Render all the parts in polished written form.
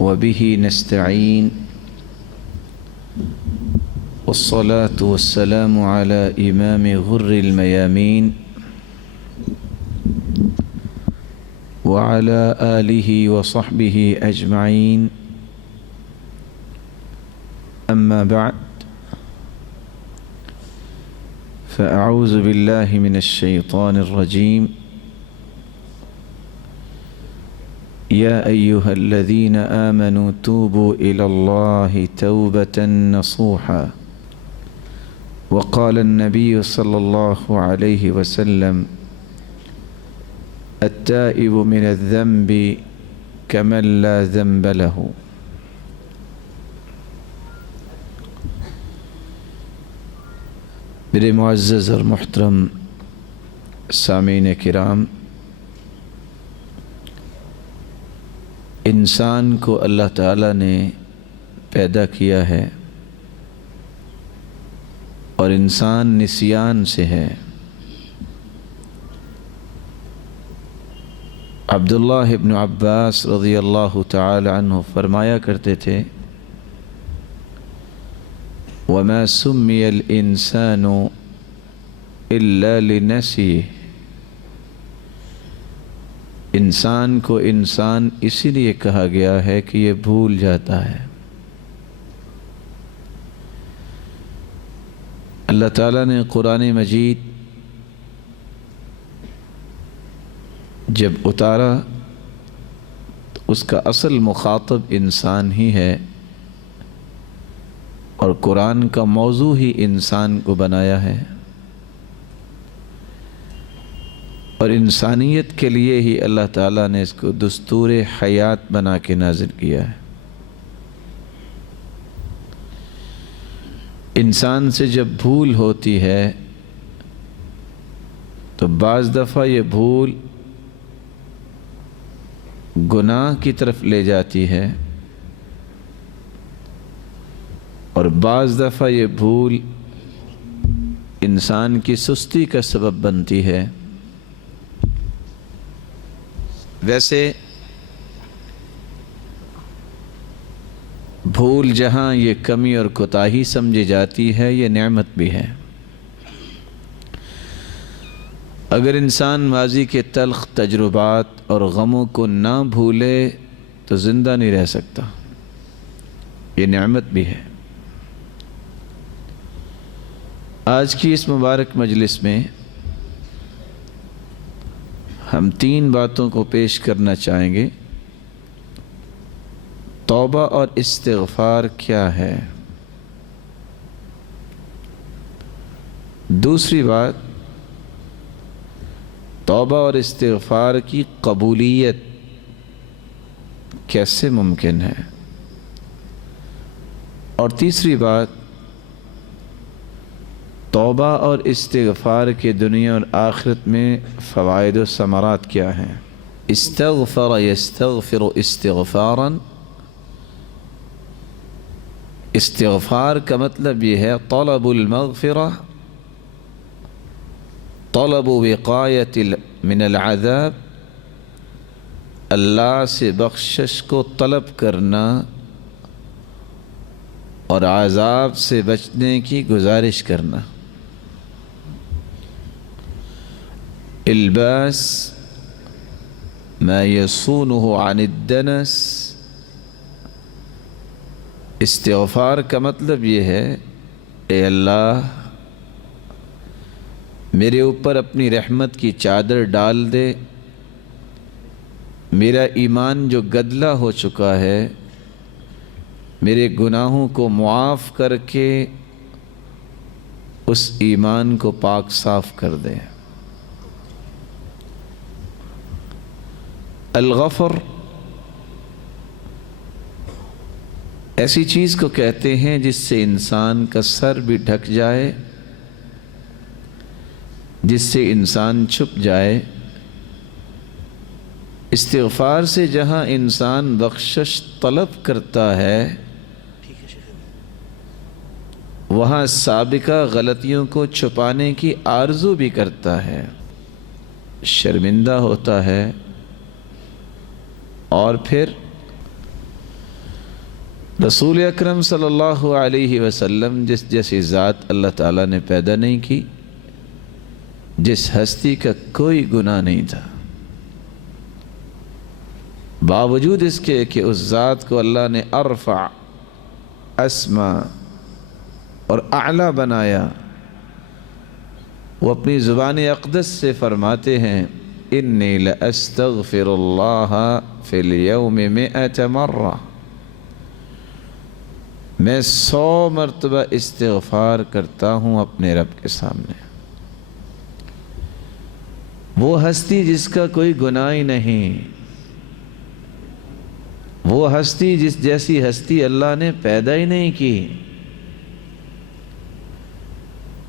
وبه نستعين والصلاة والسلام على إمام غر الميامين وعلى آله وصحبه أجمعين. أما بعد، فأعوذ بالله من الشيطان الرجيم. يا أيها الذين آمنوا توبوا إلى الله توبة نصوحا. وقال النبي صلى الله عليه وسلم: التائب من الذنب كمن لا ذنب له. میرے معزز اور محترم سامعین کرام، انسان کو اللہ تعالیٰ نے پیدا کیا ہے اور انسان نسیان سے ہے۔ عبداللہ ابن عباس رضی اللہ تعالی عنہ فرمایا کرتے تھے: وَمَا سُمِّيَ الْإِنسَانُ إِلَّا لِنَسْيِهِ۔ انسان کو انسان اسی لیے کہا گیا ہے کہ یہ بھول جاتا ہے۔ اللہ تعالیٰ نے قرآن مجید جب اتارا تو اس کا اصل مخاطب انسان ہی ہے، اور قرآن کا موضوع ہی انسان کو بنایا ہے، اور انسانیت کے لیے ہی اللہ تعالیٰ نے اس کو دستور حیات بنا کے نازل کیا ہے۔ انسان سے جب بھول ہوتی ہے تو بعض دفعہ یہ بھول گناہ کی طرف لے جاتی ہے، اور بعض دفعہ یہ بھول انسان کی سستی کا سبب بنتی ہے۔ ویسے بھول جہاں یہ کمی اور کوتاہی سمجھی جاتی ہے، یہ نعمت بھی ہے۔ اگر انسان ماضی کے تلخ تجربات اور غموں کو نہ بھولے تو زندہ نہیں رہ سکتا، یہ نعمت بھی ہے۔ آج کی اس مبارک مجلس میں ہم 3 باتوں کو پیش کرنا چاہیں گے۔ توبہ اور استغفار کیا ہے؟ دوسری بات، توبہ اور استغفار کی قبولیت کیسے ممکن ہے؟ اور تیسری بات، توبہ اور استغفار کے دنیا اور آخرت میں فوائد و ثمرات کیا ہیں؟ استغفر یستغفر استغفارا، استغفار کا مطلب یہ ہے طلب المغفرہ، طلب وقایت من العذاب، اللہ سے بخشش کو طلب کرنا اور عذاب سے بچنے کی گزارش کرنا۔ الباس ما يصونه عن الدنس، استغفار کا مطلب یہ ہے: اے اللہ، میرے اوپر اپنی رحمت کی چادر ڈال دے، میرا ایمان جو گدلا ہو چکا ہے، میرے گناہوں کو معاف کر کے اس ایمان کو پاک صاف کر دے۔ الغفر ایسی چیز کو کہتے ہیں جس سے انسان کا سر بھی ڈھک جائے، جس سے انسان چھپ جائے۔ استغفار سے جہاں انسان بخشش طلب کرتا ہے، وہاں سابقہ غلطیوں کو چھپانے کی آرزو بھی کرتا ہے، شرمندہ ہوتا ہے، اور پھر رسول اکرم صلی اللہ علیہ وسلم جیسی ذات اللہ تعالیٰ نے پیدا نہیں کی، جس ہستی کا کوئی گناہ نہیں تھا، باوجود اس کے کہ اس ذات کو اللہ نے ارفع، اسما اور اعلیٰ بنایا، وہ اپنی زبان اقدس سے فرماتے ہیں انی لاستغفر اللہ فی اليوم 100 مرہ، میں 100 مرتبہ استغفار کرتا ہوں اپنے رب کے سامنے۔ وہ ہستی جس کا کوئی گناہ ہی نہیں، وہ ہستی جس جیسی ہستی اللہ نے پیدا ہی نہیں کی،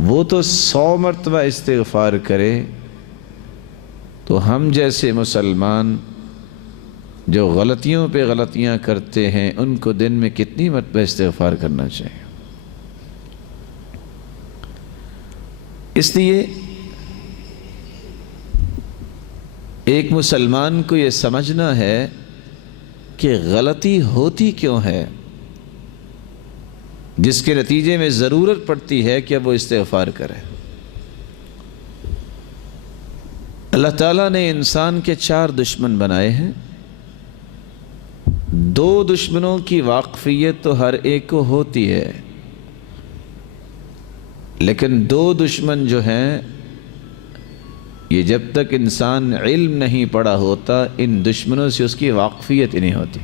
وہ تو 100 مرتبہ استغفار کرے تو ہم جیسے مسلمان جو غلطیوں پہ غلطیاں کرتے ہیں ان کو دن میں کتنی مرتبہ استغفار کرنا چاہیے۔ اس لیے ایک مسلمان کو یہ سمجھنا ہے کہ غلطی ہوتی کیوں ہے، جس کے نتیجے میں ضرورت پڑتی ہے کہ اب وہ استغفار کرے۔ اللہ تعالیٰ نے انسان کے 4 دشمن بنائے ہیں، 2 دشمنوں کی واقفیت تو ہر ایک کو ہوتی ہے، لیکن 2 دشمن جو ہیں یہ جب تک انسان علم نہیں پڑا ہوتا ان دشمنوں سے اس کی واقفیت ہی نہیں ہوتی،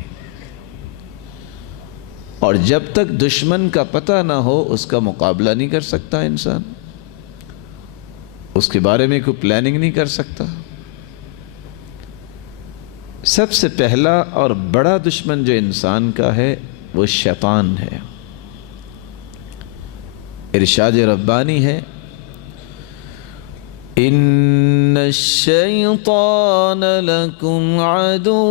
اور جب تک دشمن کا پتہ نہ ہو اس کا مقابلہ نہیں کر سکتا انسان، اس کے بارے میں کوئی پلاننگ نہیں کر سکتا۔ سب سے پہلا اور بڑا دشمن جو انسان کا ہے وہ شیطان ہے۔ ارشاد ربانی ہے ان الشیطان لکم عدو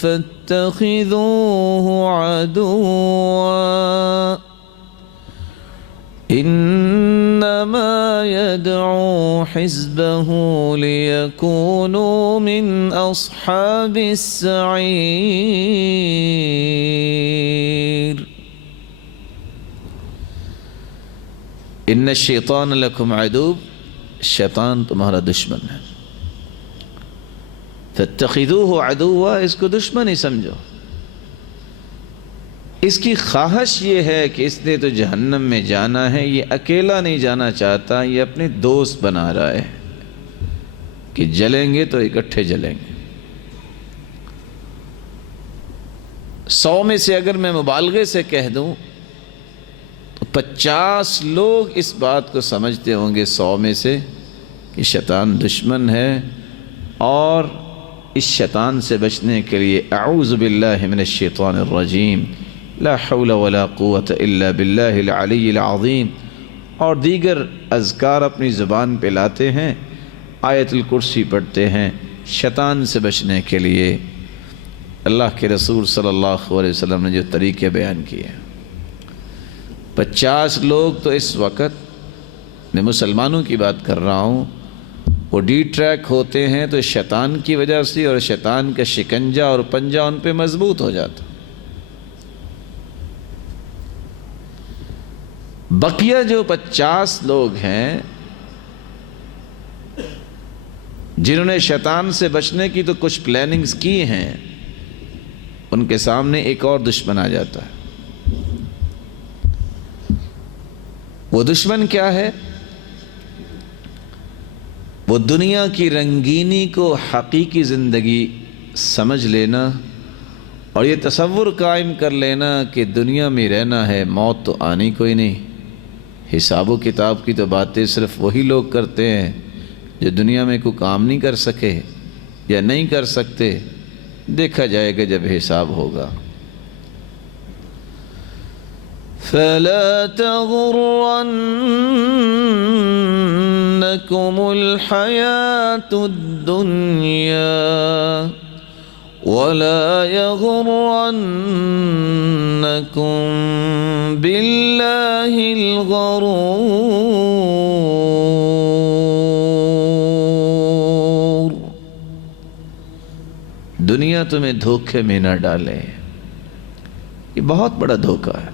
فاتخذوه عدوا انما يدعو حزبه ليكونوا من اصحاب السعير ان الشیطان لکم عدو، شیطان تمہارا دشمن ہے، فاتخذوه عدوا، اس کو دشمن ہی سمجھو۔ اس کی خواہش یہ ہے کہ اس نے تو جہنم میں جانا ہے، یہ اکیلا نہیں جانا چاہتا، یہ اپنے دوست بنا رہا ہے کہ جلیں گے تو اکٹھے جلیں گے۔ 100 میں سے اگر میں مبالغے سے کہہ دوں 50 لوگ اس بات کو سمجھتے ہوں گے 100 میں سے کہ شیطان دشمن ہے، اور اس شیطان سے بچنے کے لیے اعوذ باللہ من الشیطان الرجیم، لا حول ولا قوة الا باللہ العلی العظیم، اور دیگر اذکار اپنی زبان پہ لاتے ہیں، آیت الکرسی پڑھتے ہیں شیطان سے بچنے کے لیے۔ اللہ کے رسول صلی اللہ علیہ وسلم نے جو طریقے بیان کیے، 50 لوگ تو اس وقت، میں مسلمانوں کی بات کر رہا ہوں، وہ ڈی ٹریک ہوتے ہیں تو شیطان کی وجہ سے، اور شیطان کا شکنجہ اور پنجہ ان پہ مضبوط ہو جاتا۔ بقیہ جو 50 لوگ ہیں جنہوں نے شیطان سے بچنے کی تو کچھ پلاننگز کی ہیں، ان کے سامنے ایک اور دشمن آ جاتا ہے۔ وہ دشمن کیا ہے؟ وہ دنیا کی رنگینی کو حقیقی زندگی سمجھ لینا، اور یہ تصور قائم کر لینا کہ دنیا میں رہنا ہے، موت تو آنی کوئی نہیں، حساب و کتاب کی تو باتیں صرف وہی لوگ کرتے ہیں جو دنیا میں کوئی کام نہیں کر سکے یا نہیں کر سکتے، دیکھا جائے گا جب حساب ہوگا۔ فَلَا تَغُرَّنَّكُمُ الْحَيَاةُ الدُّنْيَا وَلَا يَغُرَّنَّكُمْ بِاللَّهِ الْغَرُورُ۔ دنیا دنیا تمہیں دھوکے میں نہ ڈالے. یہ بہت بڑا دھوکہ ہے.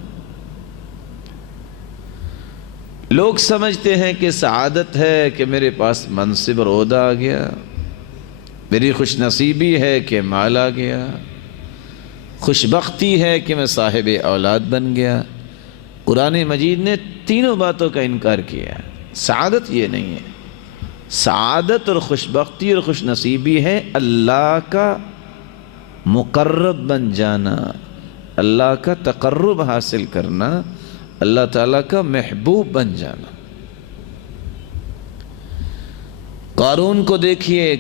لوگ سمجھتے ہیں کہ سعادت ہے کہ میرے پاس منصب اور عہدہ آ گیا، میری خوش نصیبی ہے کہ مال آ گیا، خوش بختی ہے کہ میں صاحب اولاد بن گیا. قرآن مجید نے تینوں باتوں کا انکار کیا ہے. سعادت یہ نہیں ہے. سعادت اور خوش بختی اور خوش نصیبی ہے اللہ کا مقرب بن جانا، اللہ کا تقرب حاصل کرنا، اللہ تعالیٰ کا محبوب بن جانا. قارون کو دیکھیے،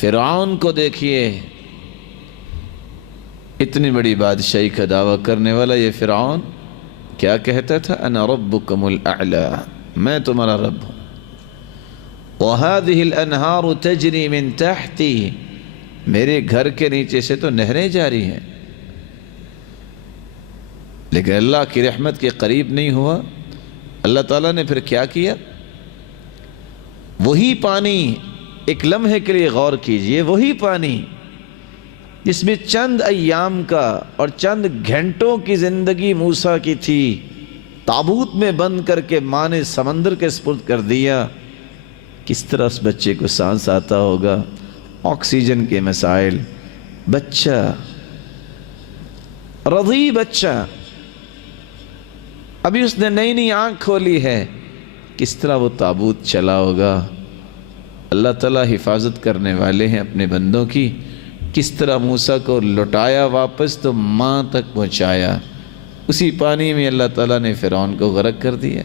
فرعون کو دیکھیے، اتنی بڑی بادشاہی کا دعویٰ کرنے والا یہ فرعون کیا کہتا تھا؟ انا ربکم الاعلی، میں تمہارا رب ہوں. وَهَذِهِ الْأَنْهَارُ تَجْرِي مِن تَحْتِي، میرے گھر کے نیچے سے تو نہریں جاری ہیں. لیکن اللہ کی رحمت کے قریب نہیں ہوا. اللہ تعالیٰ نے پھر کیا کیا؟ وہی پانی، ایک لمحے کے لیے غور کیجئے، وہی پانی جس میں چند ایام کا اور چند گھنٹوں کی زندگی موسیٰ کی تھی، تابوت میں بند کر کے ماں نے سمندر کے سپرد کر دیا. کس طرح اس بچے کو سانس آتا ہوگا، آکسیجن کے مسائل، بچہ رضیع بچہ، ابھی اس نے نئی نئی آنکھ کھولی ہے، کس طرح وہ تابوت چلا ہوگا. اللہ تعالیٰ حفاظت کرنے والے ہیں اپنے بندوں کی. کس طرح موسیٰ کو لٹایا واپس تو ماں تک پہنچایا. اسی پانی میں اللہ تعالیٰ نے فرعون کو غرق کر دیا.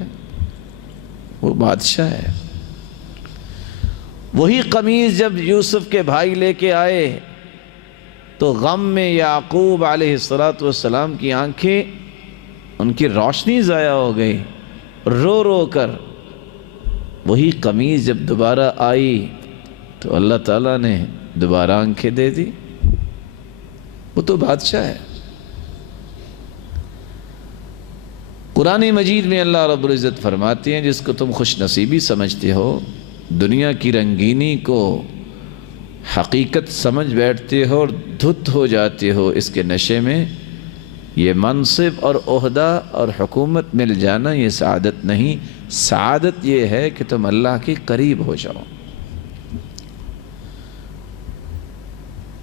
وہ بادشاہ ہے. وہی قمیض جب یوسف کے بھائی لے کے آئے تو غم میں یعقوب علیہ السلام کی آنکھیں، ان کی روشنی ضائع ہو گئی. رو رو کر وہی قمیض جب دوبارہ آئی تو اللہ تعالیٰ نے دوبارہ آنکھیں دے دی. وہ تو بادشاہ ہے. قرآن مجید میں اللہ رب العزت فرماتے ہیں جس کو تم خوش نصیبی سمجھتے ہو، دنیا کی رنگینی کو حقیقت سمجھ بیٹھتے ہو اور دھت ہو جاتے ہو اس کے نشے میں، یہ منصب اور عہدہ اور حکومت مل جانا یہ سعادت نہیں. سعادت یہ ہے کہ تم اللہ کے قریب ہو جاؤ.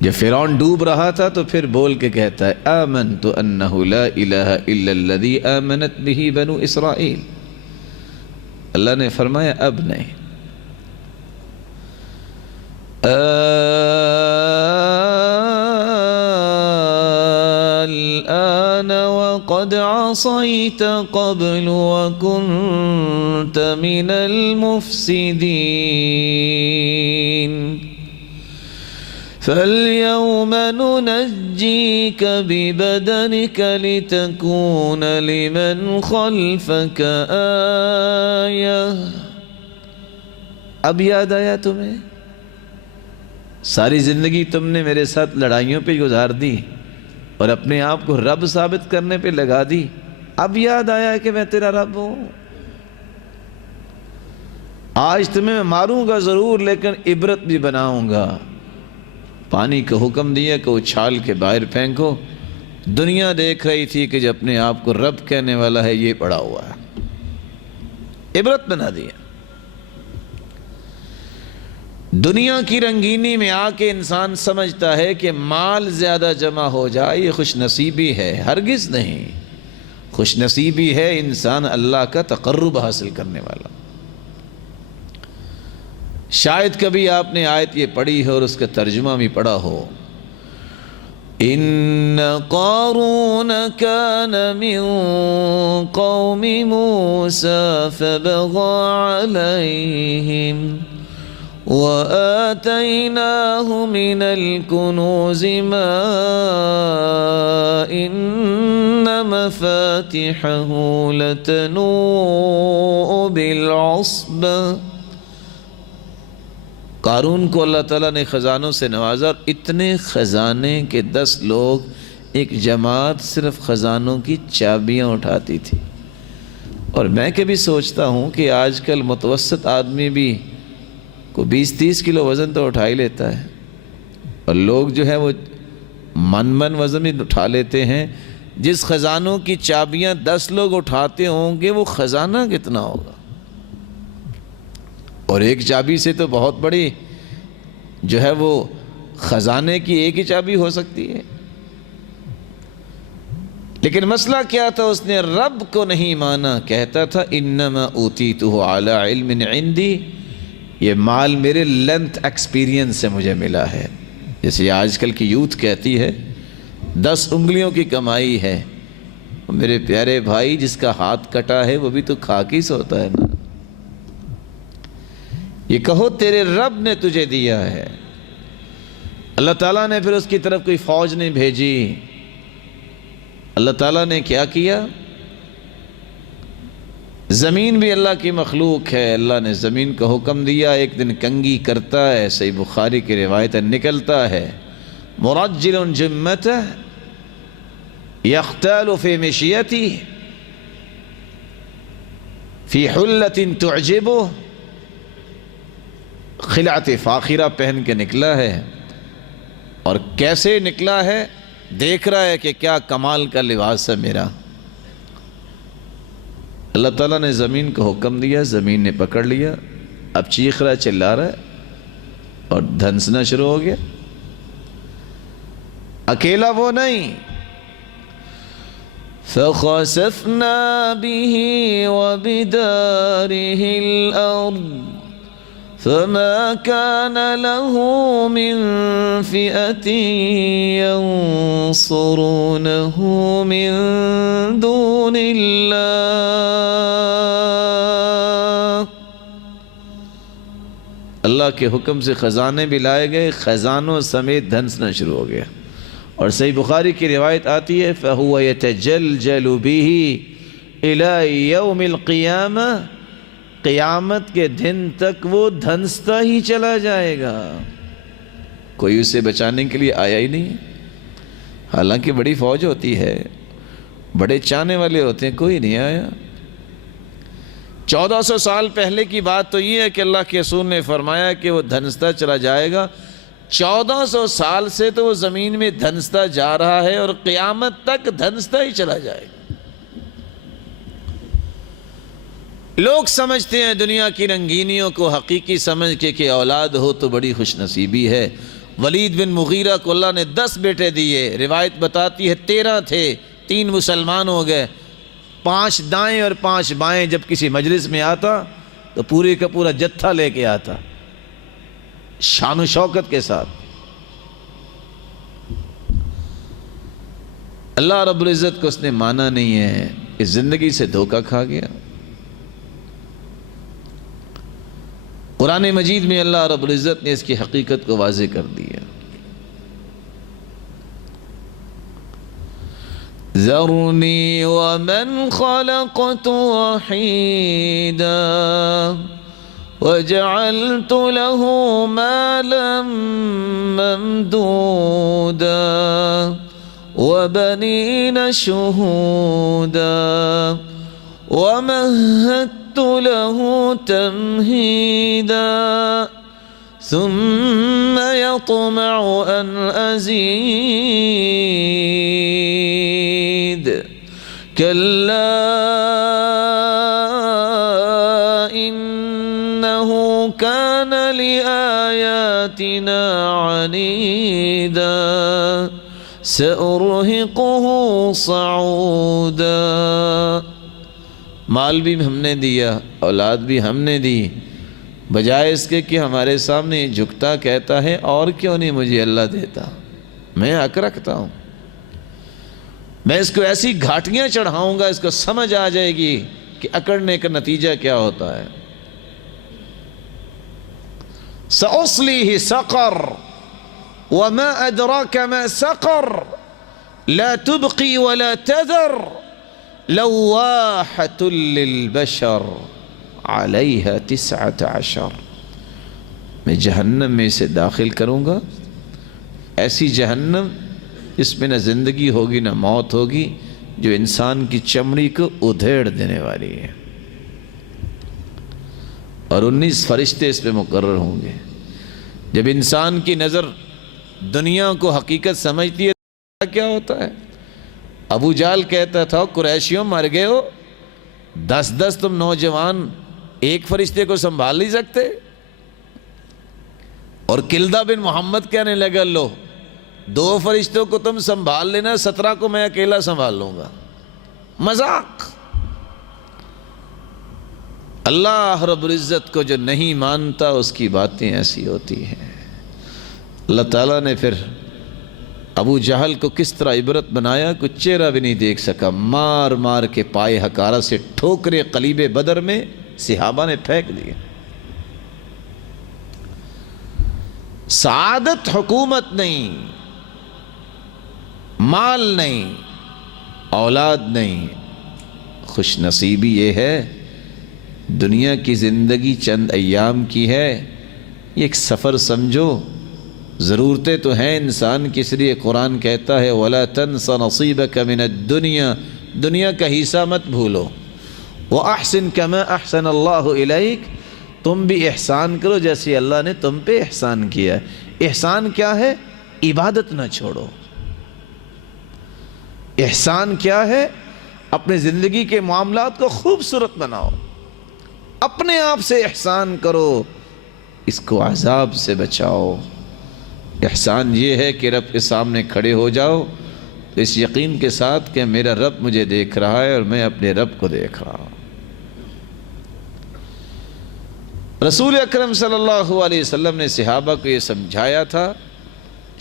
جب فرعون ڈوب رہا تھا تو پھر بول کے کہتا ہے آمنت انہ لا الہ الا الذی آمنت بہ بنو اسرائیل. اللہ نے فرمایا اب نہیں. الآن وقد عصيت قبل وكنت من المفسدين فاليوم ننجيك ببدنك لتكون لمن خلفك آية. اب یاد آیا تمہیں؟ ساری زندگی تم نے میرے ساتھ لڑائیوں پہ گزار دی اور اپنے آپ کو رب ثابت کرنے پہ لگا دی. اب یاد آیا کہ میں تیرا رب ہوں. آج تمہیں میں ماروں گا ضرور لیکن عبرت بھی بناؤں گا. پانی کا حکم دیا کہ اچھال کے باہر پھینکو. دنیا دیکھ رہی تھی کہ جو اپنے آپ کو رب کہنے والا ہے یہ پڑا ہوا ہے. عبرت بنا دیا. دنیا کی رنگینی میں آ کے انسان سمجھتا ہے کہ مال زیادہ جمع ہو جائے یہ خوش نصیبی ہے. ہرگز نہیں. خوش نصیبی ہے انسان اللہ کا تقرب حاصل کرنے والا. شاید کبھی آپ نے آیت یہ پڑھی ہے اور اس کا ترجمہ بھی پڑھا ہو. ان قارون كان من قوم موسى فبغى عليهم وآتيناه من الكنوز ما إن مفاتحه لتنوء بالعصبة. قارون کو اللہ تعالیٰ نے خزانوں سے نوازا اور اتنے خزانے کہ 10 لوگ ایک جماعت صرف خزانوں کی چابیاں اٹھاتی تھی. اور میں کبھی سوچتا ہوں کہ آج کل متوسط آدمی بھی کو 20-30 کلو وزن تو اٹھا ہی لیتا ہے. اور لوگ جو ہے وہ من وزن میں اٹھا لیتے ہیں. جس خزانوں کی چابیاں 10 لوگ اٹھاتے ہوں گے وہ خزانہ کتنا ہوگا. اور ایک چابی سے تو بہت بڑی جو ہے وہ خزانے کی ایک ہی چابی ہو سکتی ہے. لیکن مسئلہ کیا تھا؟ اس نے رب کو نہیں مانا. کہتا تھا انما اوتیتہ علی علم عندی، یہ مال میرے لینتھ ایکسپیرینس سے مجھے ملا ہے. جیسے آج کل کی یوتھ کہتی ہے 10 انگلیوں کی کمائی ہے. میرے پیارے بھائی، جس کا ہاتھ کٹا ہے وہ بھی تو کھا کے سوتا ہے نا. یہ کہو تیرے رب نے تجھے دیا ہے. اللہ تعالیٰ نے پھر اس کی طرف کوئی فوج نہیں بھیجی. اللہ تعالیٰ نے کیا کیا؟ زمین بھی اللہ کی مخلوق ہے. اللہ نے زمین کو حکم دیا، ایک دن کنگھی کرتا ہے. صحیح بخاری کی روایت نکلتا ہے مرجل جمتہ یختال فی مشیتی فی حلت تعجبہ، خلعت فاخرہ پہن کے نکلا ہے. اور کیسے نکلا ہے؟ دیکھ رہا ہے کہ کیا کمال کا لباس ہے میرا. اللہ تعالیٰ نے زمین کو حکم دیا، زمین نے پکڑ لیا. اب چیخ رہا ہے، چلا رہا ہے اور دھنسنا شروع ہو گیا. اکیلا وہ نہیں، فَخَسَفْنَا بِهِ وَبِدَارِهِ الْأَرْضِ فَمَا كَانَ لَهُ مِنْ فِئَةٍ يَنْصُرُونَهُ مِنْ دُونِ اللَّهِ. اللہ کے حکم سے خزانے بھی لائے گئے، خزانوں سمیت دھنسنا شروع ہو گیا. اور صحیح بخاری کی روایت آتی ہے فَهُوَ يَتَجَلْجَلُ بِهِ إِلَى يَوْمِ الْقِيَامَةِ، قیامت کے دن تک وہ دھنستا ہی چلا جائے گا. کوئی اسے بچانے کے لیے آیا ہی نہیں. حالانکہ بڑی فوج ہوتی ہے، بڑے چاہنے والے ہوتے ہیں، کوئی نہیں آیا. 1400 سال پہلے کی بات تو یہ ہے کہ اللہ کے رسول نے فرمایا کہ وہ دھنستا چلا جائے گا. 1400 سال سے تو وہ زمین میں دھنستا جا رہا ہے اور قیامت تک دھنستا ہی چلا جائے گا. لوگ سمجھتے ہیں دنیا کی رنگینیوں کو حقیقی سمجھ کے کہ اولاد ہو تو بڑی خوش نصیبی ہے. ولید بن مغیرہ کو اللہ نے 10 بیٹے دیے. روایت بتاتی ہے 13 تھے، 3 مسلمان ہو گئے. 5 دائیں اور 5 بائیں. جب کسی مجلس میں آتا تو پورے کا پورا جتھا لے کے آتا، شان و شوکت کے ساتھ. اللہ رب العزت کو اس نے مانا نہیں ہے، اس زندگی سے دھوکہ کھا گیا. قرآن مجید میں اللہ رب العزت نے اس کی حقیقت کو واضح کر دیا. ذرنی ومن خلقت وحیدا وجعلت له مالا ممدودا وبنين شهودا ومهدت له تمهيدا ثم يطمع أن أزيد كلا إنه كان لآياتنا عنيدا سأرهقه صعودا. مال بھی ہم نے دیا، اولاد بھی ہم نے دی، بجائے اس کے کہ ہمارے سامنے جھکتا کہتا ہے اور کیوں نہیں مجھے اللہ دیتا. میں حق رکھتا ہوں، میں اس کو ایسی گھاٹیاں چڑھاؤں گا، اس کو سمجھ آ جائے گی کہ اکڑنے کا نتیجہ کیا ہوتا ہے. سأصلیہ سقر وما ادراک ما سقر لا تبقی ولا تذر لواحة للبشر علیہ 19. میں جہنم میں اسے داخل کروں گا، ایسی جہنم اس میں نہ زندگی ہوگی نہ موت ہوگی، جو انسان کی چمڑی کو ادھیڑ دینے والی ہے. اور 19 فرشتے اس پہ مقرر ہوں گے. جب انسان کی نظر دنیا کو حقیقت سمجھتی ہے کیا ہوتا ہے؟ ابو جہل کہتا تھا قریشیوں مر گئے ہو، 10 تم نوجوان ایک فرشتے کو سنبھال نہیں سکتے؟ اور کلدہ بن محمد کہنے لگا لو 2 فرشتوں کو تم سنبھال لینا، 17 کو میں اکیلا سنبھال لوں گا۔ مذاق۔ اللہ رب العزت کو جو نہیں مانتا اس کی باتیں ایسی ہوتی ہیں۔ اللہ تعالیٰ نے پھر ابو جہل کو کس طرح عبرت بنایا، کچھ چہرہ بھی نہیں دیکھ سکا، مار مار کے پائے حقارہ سے ٹھوکرے قلیب بدر میں صحابہ نے پھینک دیے۔ سعادت حکومت نہیں، مال نہیں، اولاد نہیں، خوش نصیبی یہ ہے دنیا کی زندگی چند ایام کی ہے، یہ ایک سفر سمجھو۔ ضرورتیں تو ہیں انسان کی، اس لیے قرآن کہتا ہے وَلَا تَنْسَ نَصِيبَكَ مِنَ الدُّنْيَا، دنیا کا حصہ مت بھولو۔ وَأَحْسِن كَمَا أَحْسَنَ اللَّهُ إِلَيْكَ، تم بھی احسان کرو جیسے اللہ نے تم پہ احسان کیا ہے۔ احسان کیا ہے؟ عبادت نہ چھوڑو۔ احسان کیا ہے؟ اپنے زندگی کے معاملات کو خوبصورت بناؤ، اپنے آپ سے احسان کرو، اس کو عذاب سے بچاؤ۔ احسان یہ ہے کہ رب کے سامنے کھڑے ہو جاؤ تو اس یقین کے ساتھ کہ میرا رب مجھے دیکھ رہا ہے اور میں اپنے رب کو دیکھ رہا ہوں۔ رسول اکرم صلی اللہ علیہ وسلم نے صحابہ کو یہ سمجھایا تھا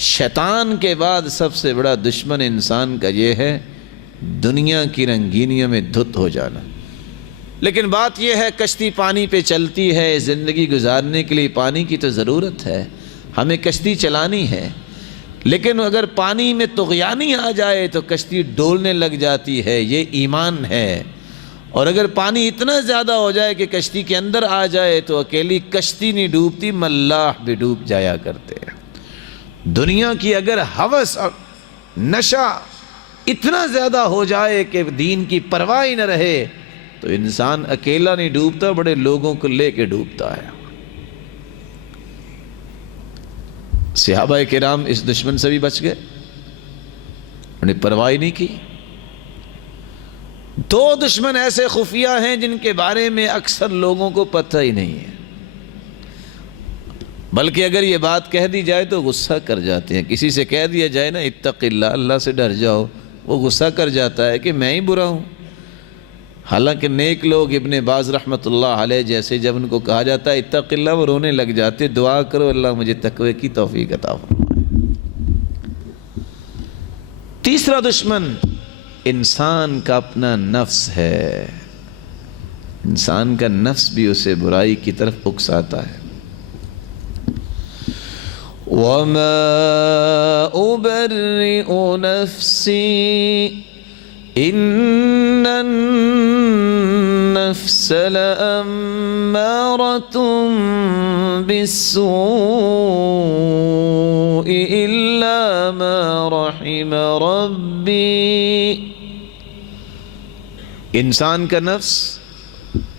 شیطان کے بعد سب سے بڑا دشمن انسان کا یہ ہے دنیا کی رنگینیوں میں دھت ہو جانا۔ لیکن بات یہ ہے کشتی پانی پہ چلتی ہے، زندگی گزارنے کے لیے پانی کی تو ضرورت ہے، ہمیں کشتی چلانی ہے، لیکن اگر پانی میں طغیانی آ جائے تو کشتی ڈولنے لگ جاتی ہے، یہ ایمان ہے۔ اور اگر پانی اتنا زیادہ ہو جائے کہ کشتی کے اندر آ جائے تو اکیلی کشتی نہیں ڈوبتی، ملاح بھی ڈوب جایا کرتے ہیں۔ دنیا کی اگر ہوس اور نشہ اتنا زیادہ ہو جائے کہ دین کی پرواہ نہ رہے تو انسان اکیلا نہیں ڈوبتا، بڑے لوگوں کو لے کے ڈوبتا ہے۔ صحابہ کرام اس دشمن سے بھی بچ گئے، انہیں پرواہ نہیں کی۔ 2 دشمن ایسے خفیہ ہیں جن کے بارے میں اکثر لوگوں کو پتہ ہی نہیں ہے، بلکہ اگر یہ بات کہہ دی جائے تو غصہ کر جاتے ہیں۔ کسی سے کہہ دیا جائے نا اتق اللہ، اللہ سے ڈر جاؤ، وہ غصہ کر جاتا ہے کہ میں ہی برا ہوں۔ حالانکہ نیک لوگ ابن باز رحمۃ اللہ علیہ جیسے جب ان کو کہا جاتا ہے اتق اللہ، وہ رونے لگ جاتے، دعا کرو اللہ مجھے تقوی کی توفیق عطا فرمائے۔ تیسرا دشمن انسان کا اپنا نفس ہے، انسان کا نفس بھی اسے برائی کی طرف اکساتا ہے۔ وَمَا أُبَرِّئُ نَفْسِي إِنَّ النَّفْسَ لَأَمَّارَةٌ بِالسُّوءِ إِلَّا مَا رَحِمَ رَبِّي، انسان کا نفس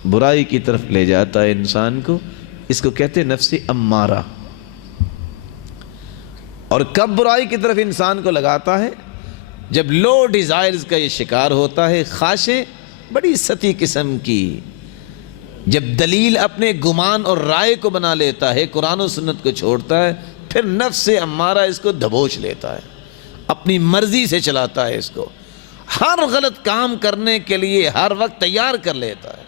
برائی کی طرف لے جاتا ہے انسان کو، اس کو کہتے ہیں نفس امارہ۔ اور کب برائی کی طرف انسان کو لگاتا ہے؟ جب لو ڈیزائرز کا یہ شکار ہوتا ہے، خواہشیں بڑی سطحی قسم کی، جب دلیل اپنے گمان اور رائے کو بنا لیتا ہے، قرآن و سنت کو چھوڑتا ہے، پھر نفس امارہ اس کو دبوچ لیتا ہے، اپنی مرضی سے چلاتا ہے، اس کو ہر غلط کام کرنے کے لیے ہر وقت تیار کر لیتا ہے۔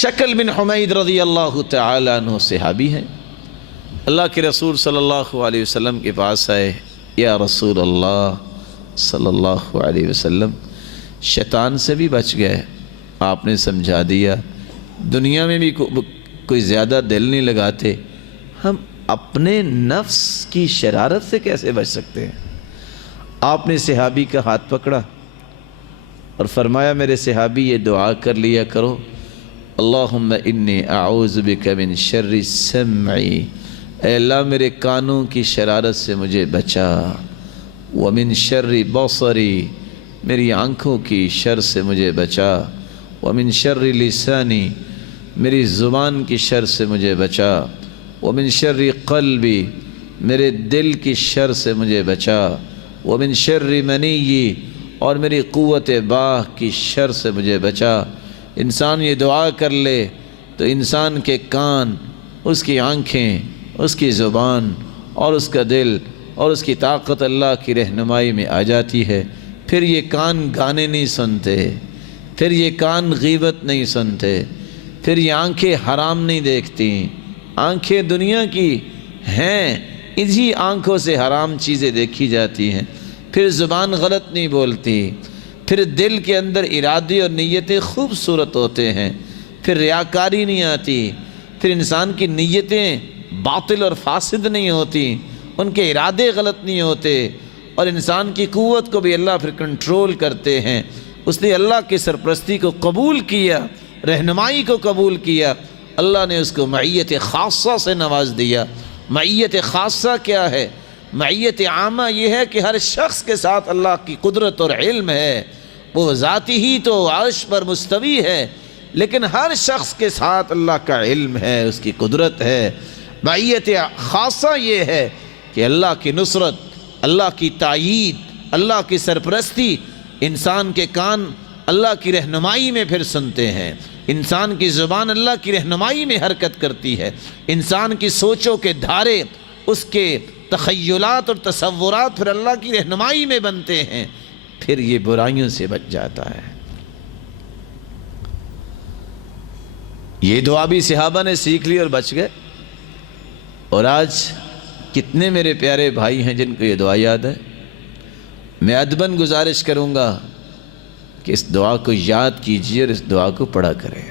شکل بن حمید رضی اللہ تعالیٰ عنہ صحابی ہیں، اللہ کے رسول صلی اللہ علیہ وسلم کے پاس آئے، یا رسول اللہ صلی اللہ علیہ وسلم شیطان سے بھی بچ گئے، آپ نے سمجھا دیا، دنیا میں بھی کوئی زیادہ دل نہیں لگاتے، ہم اپنے نفس کی شرارت سے کیسے بچ سکتے ہیں؟ آپ نے صحابی کا ہاتھ پکڑا اور فرمایا میرے صحابی یہ دعا کر لیا کرو، اللہم انی اعوذ بک من شر سمعی، اے اللہ میرے کانوں کی شرارت سے مجھے بچا، ومن شر بصری، میری آنکھوں کی شر سے مجھے بچا، ومن شر لسانی، میری زبان کی شر سے مجھے بچا، ومن شر قلبی، میرے دل کی شر سے مجھے بچا، ومن شر منی، اور میری قوت باہ کی شر سے مجھے بچا۔ انسان یہ دعا کر لے تو انسان کے کان، اس کی آنکھیں، اس کی زبان اور اس کا دل اور اس کی طاقت اللہ کی رہنمائی میں آ جاتی ہے۔ پھر یہ کان گانے نہیں سنتے، پھر یہ کان غیبت نہیں سنتے، پھر یہ آنکھیں حرام نہیں دیکھتی۔ آنکھیں دنیا کی ہیں، انہی آنکھوں سے حرام چیزیں دیکھی جاتی ہیں۔ پھر زبان غلط نہیں بولتی، پھر دل کے اندر ارادے اور نیتیں خوبصورت ہوتے ہیں، پھر ریاکاری نہیں آتی، پھر انسان کی نیتیں باطل اور فاسد نہیں ہوتی، ان کے ارادے غلط نہیں ہوتے، اور انسان کی قوت کو بھی اللہ پھر کنٹرول کرتے ہیں۔ اس نے اللہ کی سرپرستی کو قبول کیا، رہنمائی کو قبول کیا، اللہ نے اس کو معیت خاصہ سے نواز دیا۔ معیت خاصہ کیا ہے؟ معیت عامہ یہ ہے کہ ہر شخص کے ساتھ اللہ کی قدرت اور علم ہے، وہ ذاتی ہی تو عرش پر مستوی ہے، لیکن ہر شخص کے ساتھ اللہ کا علم ہے، اس کی قدرت ہے۔ معیت خاصہ یہ ہے کہ اللہ کی نصرت، اللہ کی تائید، اللہ کی سرپرستی، انسان کے کان اللہ کی رہنمائی میں پھر سنتے ہیں، انسان کی زبان اللہ کی رہنمائی میں حرکت کرتی ہے، انسان کی سوچوں کے دھارے، اس کے تخیلات اور تصورات پھر اللہ کی رہنمائی میں بنتے ہیں، پھر یہ برائیوں سے بچ جاتا ہے۔ یہ دعا بھی صحابہ نے سیکھ لی اور بچ گئے، اور آج کتنے میرے پیارے بھائی ہیں جن کو یہ دعا یاد ہے۔ میں ادباً گزارش کروں گا کہ اس دعا کو یاد کیجیے اور اس دعا کو پڑھا کریں۔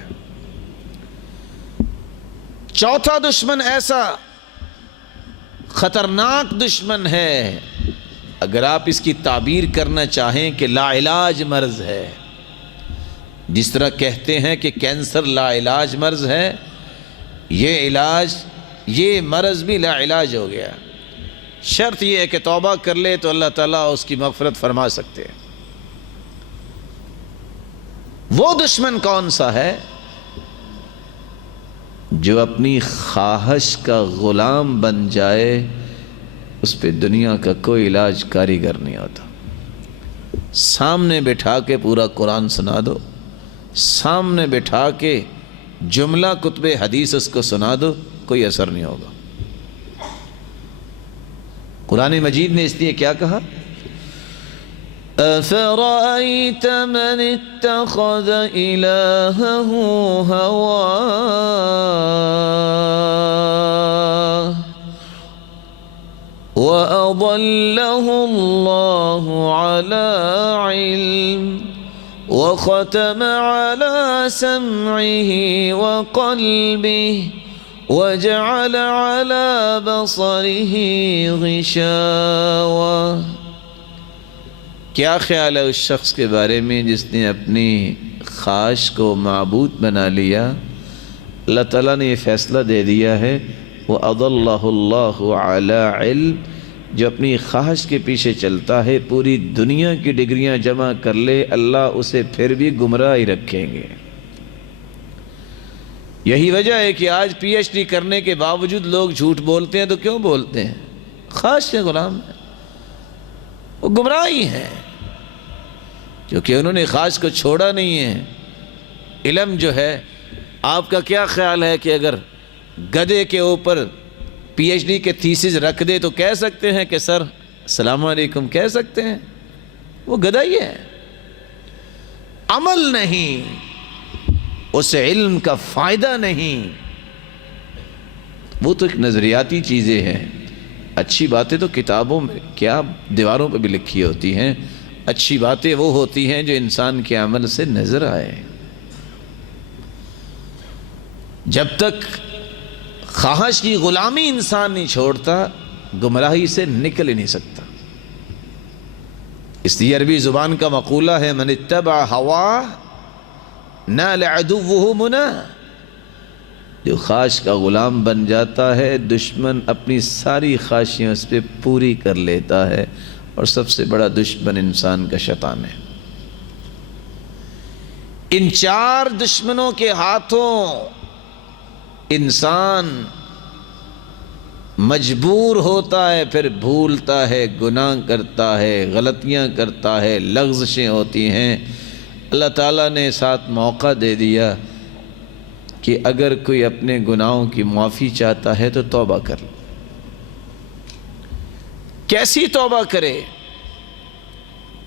چوتھا دشمن ایسا خطرناک دشمن ہے، اگر آپ اس کی تعبیر کرنا چاہیں کہ لا علاج مرض ہے، جس طرح کہتے ہیں کہ کینسر لا علاج مرض ہے، یہ مرض بھی لا علاج ہو گیا۔ شرط یہ ہے کہ توبہ کر لے تو اللہ تعالیٰ اس کی مغفرت فرما سکتے ہیں۔ وہ دشمن کون سا ہے؟ جو اپنی خواہش کا غلام بن جائے، اس پہ دنیا کا کوئی علاج کاریگر نہیں ہوتا۔ سامنے بٹھا کے پورا قرآن سنا دو، سامنے بٹھا کے جملہ کتب حدیث اس کو سنا دو، کوئی اثر نہیں ہوگا۔ قرآن مجید نے اس لیے کیا کہا؟ أَفَرَأَيْتَ مَنِ اتَّخَذَ إِلَٰهَهُ هَوَاهُ وَأَضَلَّهُ اللَّهُ عَلَىٰ عِلْمٍ وَخَتَمَ عَلَىٰ سَمْعِهِ وَقَلْبِهِ وَجَعَلَ عَلَىٰ بَصَرِهِ غِشَاوَةً۔ کیا خیال ہے اس شخص کے بارے میں جس نے اپنی خواہش کو معبود بنا لیا؟ اللہ تعالیٰ نے یہ فیصلہ دے دیا ہے وَأَضَلَّهُ اللَّهُ عَلَىٰ عِلْمٍ، جو اپنی خواہش کے پیچھے چلتا ہے پوری دنیا کی ڈگریاں جمع کر لے، اللہ اسے پھر بھی گمراہ ہی رکھیں گے۔ یہی وجہ ہے کہ آج پی ایچ ڈی کرنے کے باوجود لوگ جھوٹ بولتے ہیں۔ تو کیوں بولتے ہیں؟ خواہش کے غلام ہیں، وہ گمراہی ہیں، کیونکہ انہوں نے خواہش کو چھوڑا نہیں ہے۔ علم جو ہے، آپ کا کیا خیال ہے کہ اگر گدھے کے اوپر پی ایچ ڈی کے تھیسس رکھ دے تو کہہ سکتے ہیں کہ سر السلام علیکم؟ کہہ سکتے ہیں؟ وہ گدھا ہی ہے، عمل نہیں، اس علم کا فائدہ نہیں، وہ تو ایک نظریاتی چیزیں ہیں۔ اچھی باتیں تو کتابوں میں کیا دیواروں پہ بھی لکھی ہوتی ہیں، اچھی باتیں وہ ہوتی ہیں جو انسان کے عمل سے نظر آئے۔ جب تک خواہش کی غلامی انسان نہیں چھوڑتا، گمراہی سے نکل ہی نہیں سکتا۔ اس لیے عربی زبان کا مقولہ ہے من اتبع ہواہ نال عدوہ مناہ، جو خواہش کا غلام بن جاتا ہے دشمن اپنی ساری خواہشیں اس پہ پوری کر لیتا ہے، اور سب سے بڑا دشمن انسان کا شیطان ہے۔ ان چار دشمنوں کے ہاتھوں انسان مجبور ہوتا ہے، پھر بھولتا ہے، گناہ کرتا ہے، غلطیاں کرتا ہے، لغزشیں ہوتی ہیں، اللہ تعالیٰ نے ساتھ موقع دے دیا کہ اگر کوئی اپنے گناہوں کی معافی چاہتا ہے تو توبہ کر لے۔ کیسی توبہ کرے؟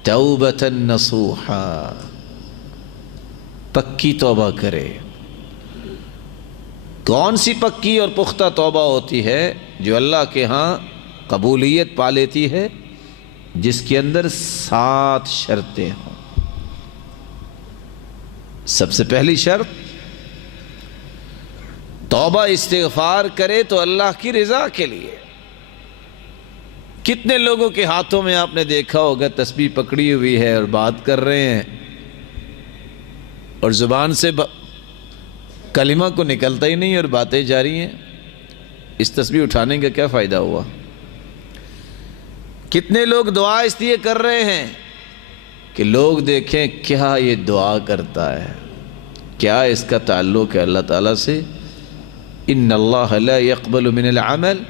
توبۃ نصوحا، پکی توبہ کرے۔ کون سی پکی اور پختہ توبہ ہوتی ہے؟ جو اللہ کے ہاں قبولیت پا لیتی ہے، جس کے اندر 7 شرطیں ہوں۔ سب سے پہلی شرط، توبہ استغفار کرے تو اللہ کی رضا کے لیے۔ کتنے لوگوں کے ہاتھوں میں آپ نے دیکھا ہوگا تسبیح پکڑی ہوئی ہے اور بات کر رہے ہیں، اور زبان سے کلمہ کو نکلتا ہی نہیں اور باتیں جاری ہیں۔ اس تسبیح اٹھانے کا کیا فائدہ ہوا؟ کتنے لوگ دعا اس لیے کر رہے ہیں کہ لوگ دیکھیں کیا یہ دعا کرتا ہے، کیا اس کا تعلق ہے اللہ تعالیٰ سے۔ ان اللہ لا يقبل من العمل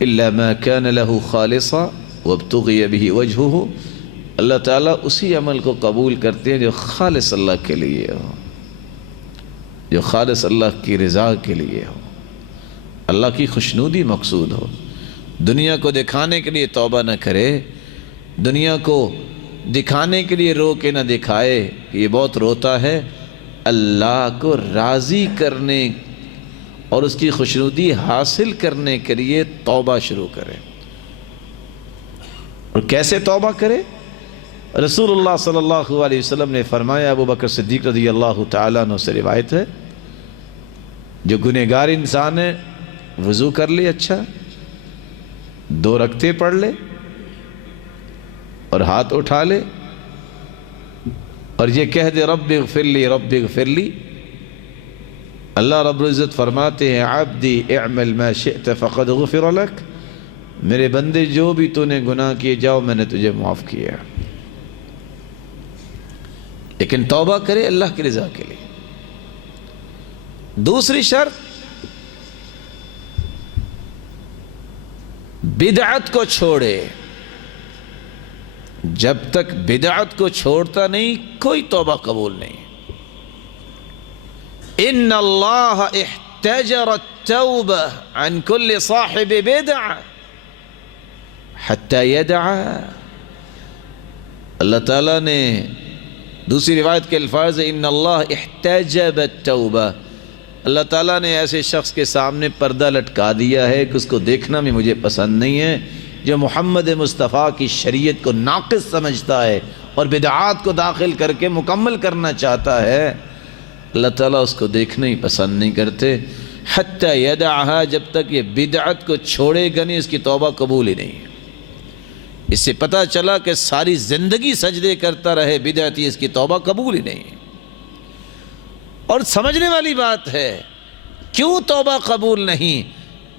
الا ما كان له خالصا وابتغي به وجهه، اللہ تعالیٰ اسی عمل کو قبول کرتے ہیں جو خالص اللہ کے لیے ہو، جو خالص اللہ کی رضا کے لیے ہو، اللہ کی خوشنودی مقصود ہو۔ دنیا کو دکھانے کے لیے توبہ نہ کرے، دنیا کو دکھانے کے لیے رو کے نہ دکھائے کہ یہ بہت روتا ہے، اللہ کو راضی کرنے اور اس کی خوشنودی حاصل کرنے کے لیے توبہ شروع کرے۔ اور کیسے توبہ کرے؟ رسول اللہ صلی اللہ علیہ وسلم نے فرمایا، ابو بکر صدیق رضی اللہ تعالیٰ عنہ سے روایت ہے، جو گنہگار انسان ہے وضو کر لے، اچھا 2 رکعتیں پڑھ لے اور ہاتھ اٹھا لے اور یہ کہہ دے رب اغفر لی رب اغفر لی۔ اللہ رب العزت فرماتے ہیں عبدی اعمل ما شئت فقد غفر لک، میرے بندے جو بھی تو نے گناہ کیے جاؤ میں نے تجھے معاف کیا۔ لیکن توبہ کرے اللہ کی رضا کے لیے۔ دوسری شرط، بدعت کو چھوڑے۔ جب تک بدعت کو چھوڑتا نہیں کوئی توبہ قبول نہیں۔ ان اللہ احتجر التوبہ عن کل صاحب بدعہ حتی یدعا، اللہ تعالیٰ نے دوسری روایت کے الفاظ ان اللہ احتجب التوبہ، اللہ تعالیٰ نے ایسے شخص کے سامنے پردہ لٹکا دیا ہے کہ اس کو دیکھنا بھی مجھے پسند نہیں ہے، جو محمد مصطفیٰ کی شریعت کو ناقص سمجھتا ہے اور بدعات کو داخل کر کے مکمل کرنا چاہتا ہے، اللہ تعالیٰ اس کو دیکھنا ہی پسند نہیں کرتے۔ حتی یدعہا، جب تک یہ بدعت کو چھوڑے گا نہیں اس کی توبہ قبول ہی نہیں۔ اس سے پتہ چلا کہ ساری زندگی سجدے کرتا رہے بدعتی، اس کی توبہ قبول ہی نہیں۔ اور سمجھنے والی بات ہے کیوں توبہ قبول نہیں؟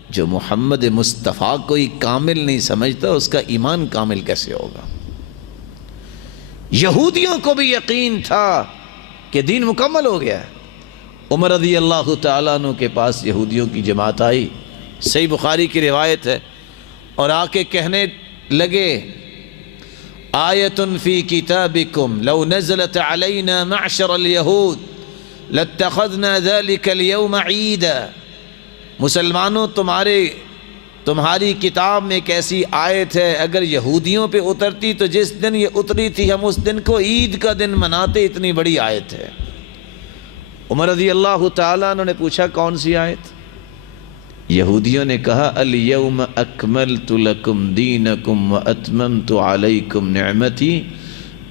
جو محمد مصطفیٰ کو ہی کامل نہیں سمجھتا اس کا ایمان کامل کیسے ہوگا؟ یہودیوں کو بھی یقین تھا کہ دین مکمل ہو گیا۔ عمر رضی اللہ تعالیٰ عنہ کے پاس یہودیوں کی جماعت آئی، صحیح بخاری کی روایت ہے، اور آ کے کہنے لگے آیۃ فی کتابکم لو نزلت علینا معشر الیہود لاتخذنا ذلك اليوم عیدا، مسلمانوں تمہاری کتاب میں ایک ایسی آیت ہے اگر یہودیوں پہ اترتی تو جس دن یہ اتری تھی ہم اس دن کو عید کا دن مناتے، اتنی بڑی آیت ہے۔ عمر رضی اللہ تعالیٰ عنہ نے پوچھا کون سی آیت؟ یہودیوں نے کہا الیوم اکملت لکم دینکم واتممت علیکم نعمتی،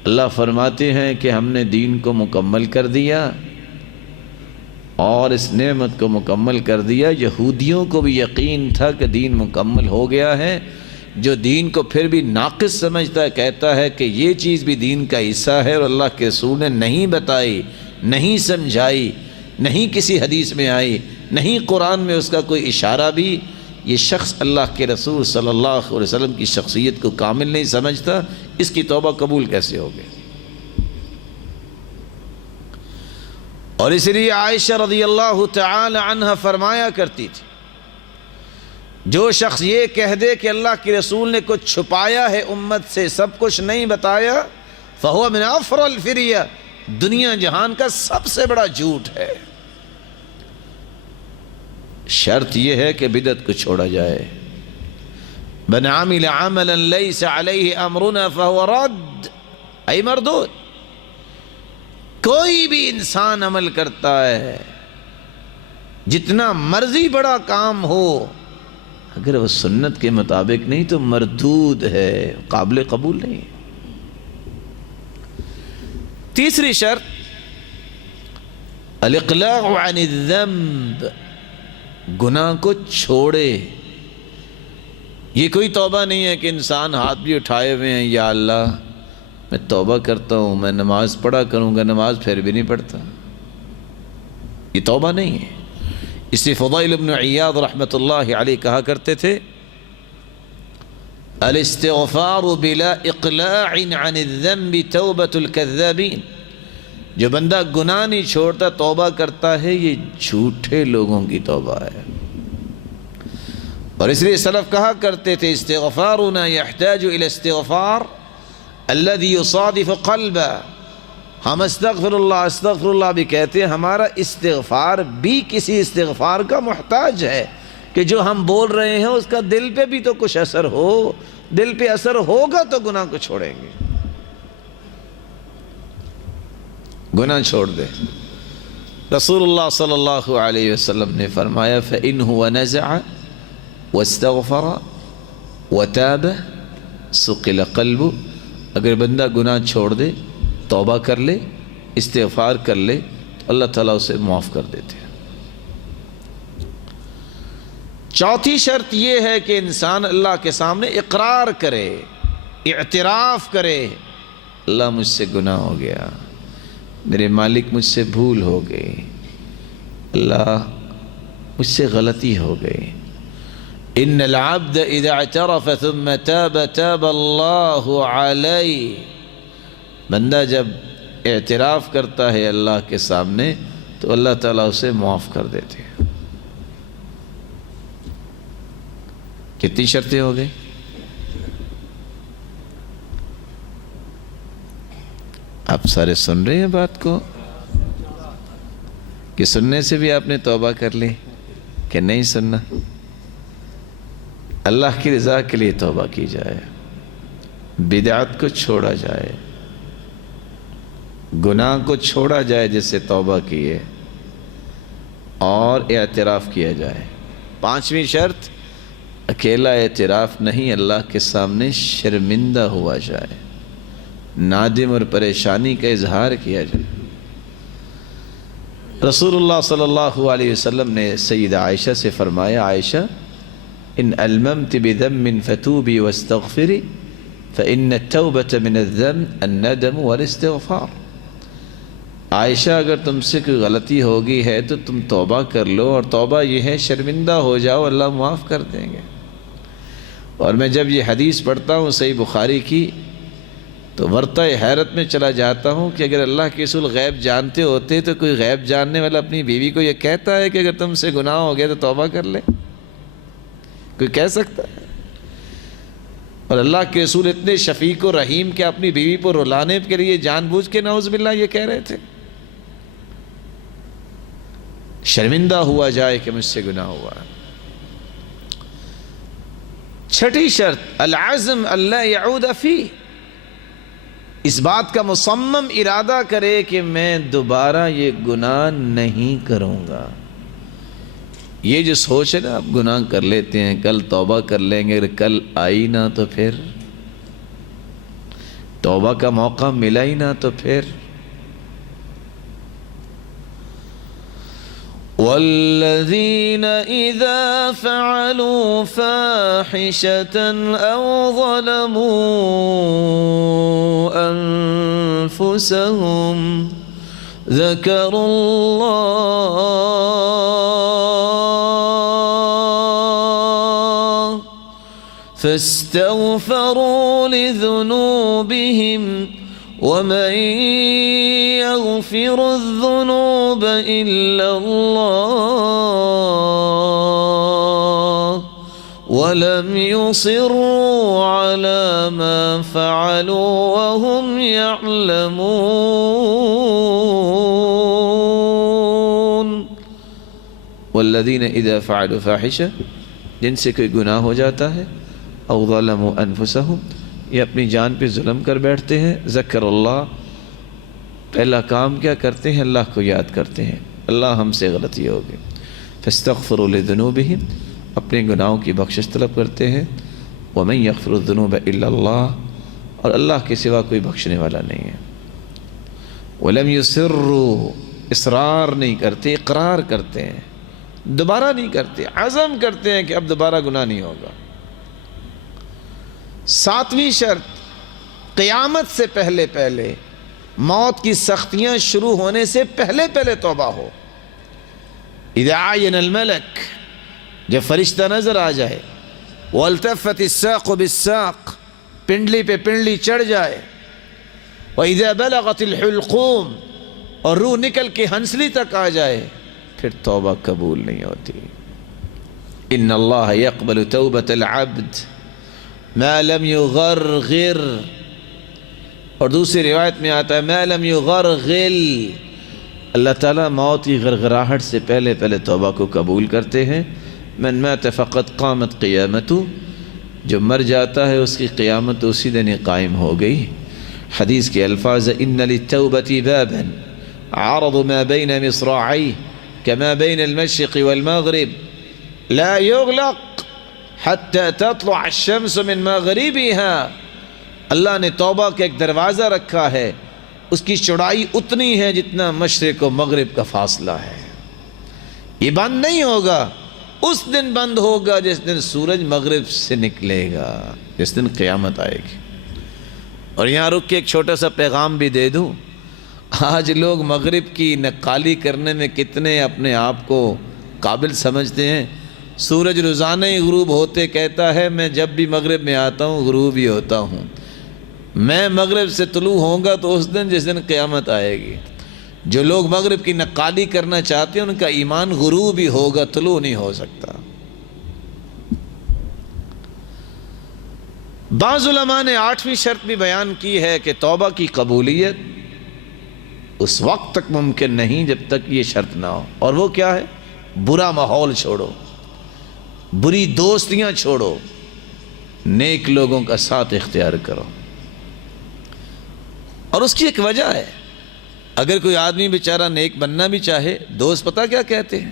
اللہ فرماتے ہیں کہ ہم نے دین کو مکمل کر دیا اور اس نعمت کو مکمل کر دیا۔ یہودیوں کو بھی یقین تھا کہ دین مکمل ہو گیا ہے۔ جو دین کو پھر بھی ناقص سمجھتا ہے کہتا ہے کہ یہ چیز بھی دین کا حصہ ہے اور اللہ کے رسول نے نہیں بتائی، نہیں سمجھائی، نہیں کسی حدیث میں آئی، نہیں قرآن میں اس کا کوئی اشارہ بھی، یہ شخص اللہ کے رسول صلی اللہ علیہ وسلم کی شخصیت کو کامل نہیں سمجھتا، اس کی توبہ قبول کیسے ہوگی؟ اور اس لیے عائشہ رضی اللہ تعالی عنہ فرمایا کرتی تھی جو شخص یہ کہہ دے کہ اللہ کے رسول نے کچھ چھپایا ہے امت سے، سب کچھ نہیں بتایا، فَهُوَ مِنْ أَفْرَ الْفِرْيَةِ، دنیا جہان کا سب سے بڑا جھوٹ ہے۔ شرط یہ ہے کہ بدعت کو چھوڑا جائے۔ مَنْ عَمِلَ عَمَلًا لَيْسَ عَلَيْهِ أَمْرُنَا فَهُوَ رَدٌّ، ای مردود، کوئی بھی انسان عمل کرتا ہے جتنا مرضی بڑا کام ہو، اگر وہ سنت کے مطابق نہیں تو مردود ہے، قابل قبول نہیں۔ تیسری شرط الاقلاع عن الذنب، گناہ کو چھوڑے۔ یہ کوئی توبہ نہیں ہے کہ انسان ہاتھ بھی اٹھائے ہوئے ہیں، یا اللہ میں توبہ کرتا ہوں، میں نماز پڑھا کروں گا، نماز پھر بھی نہیں پڑھتا، یہ توبہ نہیں ہے۔ اس لیے فضیل بن عیاض رحمۃ اللہ علیہ کہا کرتے تھے الاستغفار بلا اقلاع عن الذنب توبۃ الکذابین، جو بندہ گناہ نہیں چھوڑتا توبہ کرتا ہے، یہ جھوٹے لوگوں کی توبہ ہے۔ اور اس لیے سلف کہا کرتے تھے استغفارنا يحتاج الى استغفار الذي يصادف قلبا، ہم استغفر اللہ بھی کہتے ہیں، ہمارا استغفار بھی کسی استغفار کا محتاج ہے کہ جو ہم بول رہے ہیں اس کا دل پہ بھی تو کچھ اثر ہو، دل پہ اثر ہوگا تو گناہ کو چھوڑیں گے۔ گناہ چھوڑ دے۔ رسول اللہ صلی اللہ علیہ وسلم نے فرمایا فَإِنْ هُوَ نَزَعَ وَاسْتَغْفَرَ وَتَابَ سُقِلَ قَلْبُ، اگر بندہ گناہ چھوڑ دے، توبہ کر لے، استغفار کر لے، تو اللہ تعالیٰ اسے معاف کر دیتے ہیں۔ چوتھی شرط یہ ہے کہ انسان اللہ کے سامنے اقرار کرے، اعتراف کرے، اللہ مجھ سے گناہ ہو گیا، میرے مالک مجھ سے بھول ہو گئی، اللہ مجھ سے غلطی ہو گئی۔ ان العبد اذا اعترف ثم تاب تاب اللہ علیہ، بندہ جب اعتراف کرتا ہے اللہ کے سامنے تو اللہ تعالیٰ اسے معاف کر دیتے ہیں۔ کتنی شرطیں ہو گئی؟ آپ سارے سن رہے ہیں بات کو کہ سننے سے بھی آپ نے توبہ کر لی کہ نہیں سننا؟ اللہ کی رضا کے لیے توبہ کی جائے، بدعت کو چھوڑا جائے، گناہ کو چھوڑا جائے جس سے توبہ کیے، اور اعتراف کیا جائے۔ پانچویں شرط اکیلا اعتراف نہیں، اللہ کے سامنے شرمندہ ہوا جائے، نادم اور پریشانی کا اظہار کیا جائے۔ رسول اللہ صلی اللہ علیہ وسلم نے سیدہ عائشہ سے فرمایا عائشہ ان الممت بذنب فتوبی واستغفری فإن التوبة من الذنب الندم والاستغفار، عائشہ اگر تم سے کوئی غلطی ہوگی ہے تو تم توبہ کر لو، اور توبہ یہ ہے شرمندہ ہو جاؤ، اللہ معاف کر دیں گے۔ اور میں جب یہ حدیث پڑھتا ہوں صحیح بخاری کی تو ورطہ حیرت میں چلا جاتا ہوں کہ اگر اللہ کے رسول غیب جانتے ہوتے تو کوئی غیب جاننے والا اپنی بیوی کو یہ کہتا ہے کہ اگر تم سے گناہ ہو گیا تو توبہ کر لے؟ کوئی کہہ سکتا ہے؟ اور اللہ کے رسول اتنے شفیق و رحیم کہ اپنی بیوی کو رلانے کے لیے جان بوجھ کے نعوذ باللہ یہ کہہ رہے تھے؟ شرمندہ ہوا جائے کہ مجھ سے گناہ ہوا۔ چھٹی شرط العزم اللہ یعود فی، اس بات کا مصمم ارادہ کرے کہ میں دوبارہ یہ گناہ نہیں کروں گا۔ یہ جو سوچ ہے نا، آپ گناہ کر لیتے ہیں، کل توبہ کر لیں گے، اگر کل آئی نہ تو پھر توبہ کا موقع ملا ہی نہ تو پھر والذین اذا فعلوا فاحشة او ظلموا انفسهم ذکروا اللہ فاستغفروا لذنوبهم ومن يغفر الذنوب إلا الله وَلَمْ يُصِرُّوا عَلَى مَا فَعَلُوا وَهُمْ يَعْلَمُونَ وَالَّذِينَ إِذَا فَعَلُوا فَاحِشَةً جن سے کوئی گناہ ہو جاتا ہے أَوْ ظَلَمُوا أَنفُسَهُمْ یہ اپنی جان پہ ظلم کر بیٹھتے ہیں ذکر اللہ پہلا کام کیا کرتے ہیں اللہ کو یاد کرتے ہیں اللہ ہم سے غلطی ہو گئی فَاسْتَغْفِرُوا لِذُنُوبِهِمْ اپنے گناہوں کی بخشش طلب کرتے ہیں وَمَنْ يَغْفِرُ الذُّنُوبَ إِلَّا اللَّهُ اور اللہ کے سوا کوئی بخشنے والا نہیں ہے وَلَمْ يُصِرُّوا اصرار نہیں کرتے اقرار کرتے ہیں دوبارہ نہیں کرتے عزم کرتے ہیں کہ اب دوبارہ گناہ نہیں ہوگا ساتویں شرط قیامت سے پہلے پہلے موت کی سختیاں شروع ہونے سے پہلے پہلے توبہ ہو اذا عین الملک جب فرشتہ نظر آ جائے والتفت الساق بالساق پنڈلی پہ پنڈلی چڑھ جائے واذا بلغت الحلقوم اور روح نکل کے ہنسلی تک آ جائے پھر توبہ قبول نہیں ہوتی ان اللہ یقبل توبۃ العبد ما لم یغرغر اور دوسری روایت میں آتا ہے ما لم یغرغل اللہ تعالیٰ موت کی غرغراہٹ سے پہلے پہلے توبہ کو قبول کرتے ہیں من مات فقط قامت قیامته جو مر جاتا ہے اس کی قیامت اسی دن قائم ہو گئی حدیث کے الفاظ ان للتوبة بابا عرض ما بين مصراعيه كما بين المشرق والمغرب لا يغلق حتى تطلع الشمس من مغربها اللہ نے توبہ کا ایک دروازہ رکھا ہے اس کی چوڑائی اتنی ہے جتنا مشرق و مغرب کا فاصلہ ہے یہ بند نہیں ہوگا اس دن بند ہوگا جس دن سورج مغرب سے نکلے گا جس دن قیامت آئے گی اور یہاں رک کے ایک چھوٹا سا پیغام بھی دے دوں آج لوگ مغرب کی نقالی کرنے میں کتنے اپنے آپ کو قابل سمجھتے ہیں سورج روزانہ ہی غروب ہوتے کہتا ہے میں جب بھی مغرب میں آتا ہوں غروب ہی ہوتا ہوں میں مغرب سے طلوع ہوں گا تو اس دن جس دن قیامت آئے گی جو لوگ مغرب کی نقالی کرنا چاہتے ہیں ان کا ایمان غروب ہی ہوگا طلوع نہیں ہو سکتا بعض علماء نے 8ویں شرط بھی بیان کی ہے کہ توبہ کی قبولیت اس وقت تک ممکن نہیں جب تک یہ شرط نہ ہو اور وہ کیا ہے برا ماحول چھوڑو بری دوستیاں چھوڑو نیک لوگوں کا ساتھ اختیار کرو اور اس کی ایک وجہ ہے اگر کوئی آدمی بیچارہ نیک بننا بھی چاہے دوست پتہ کیا کہتے ہیں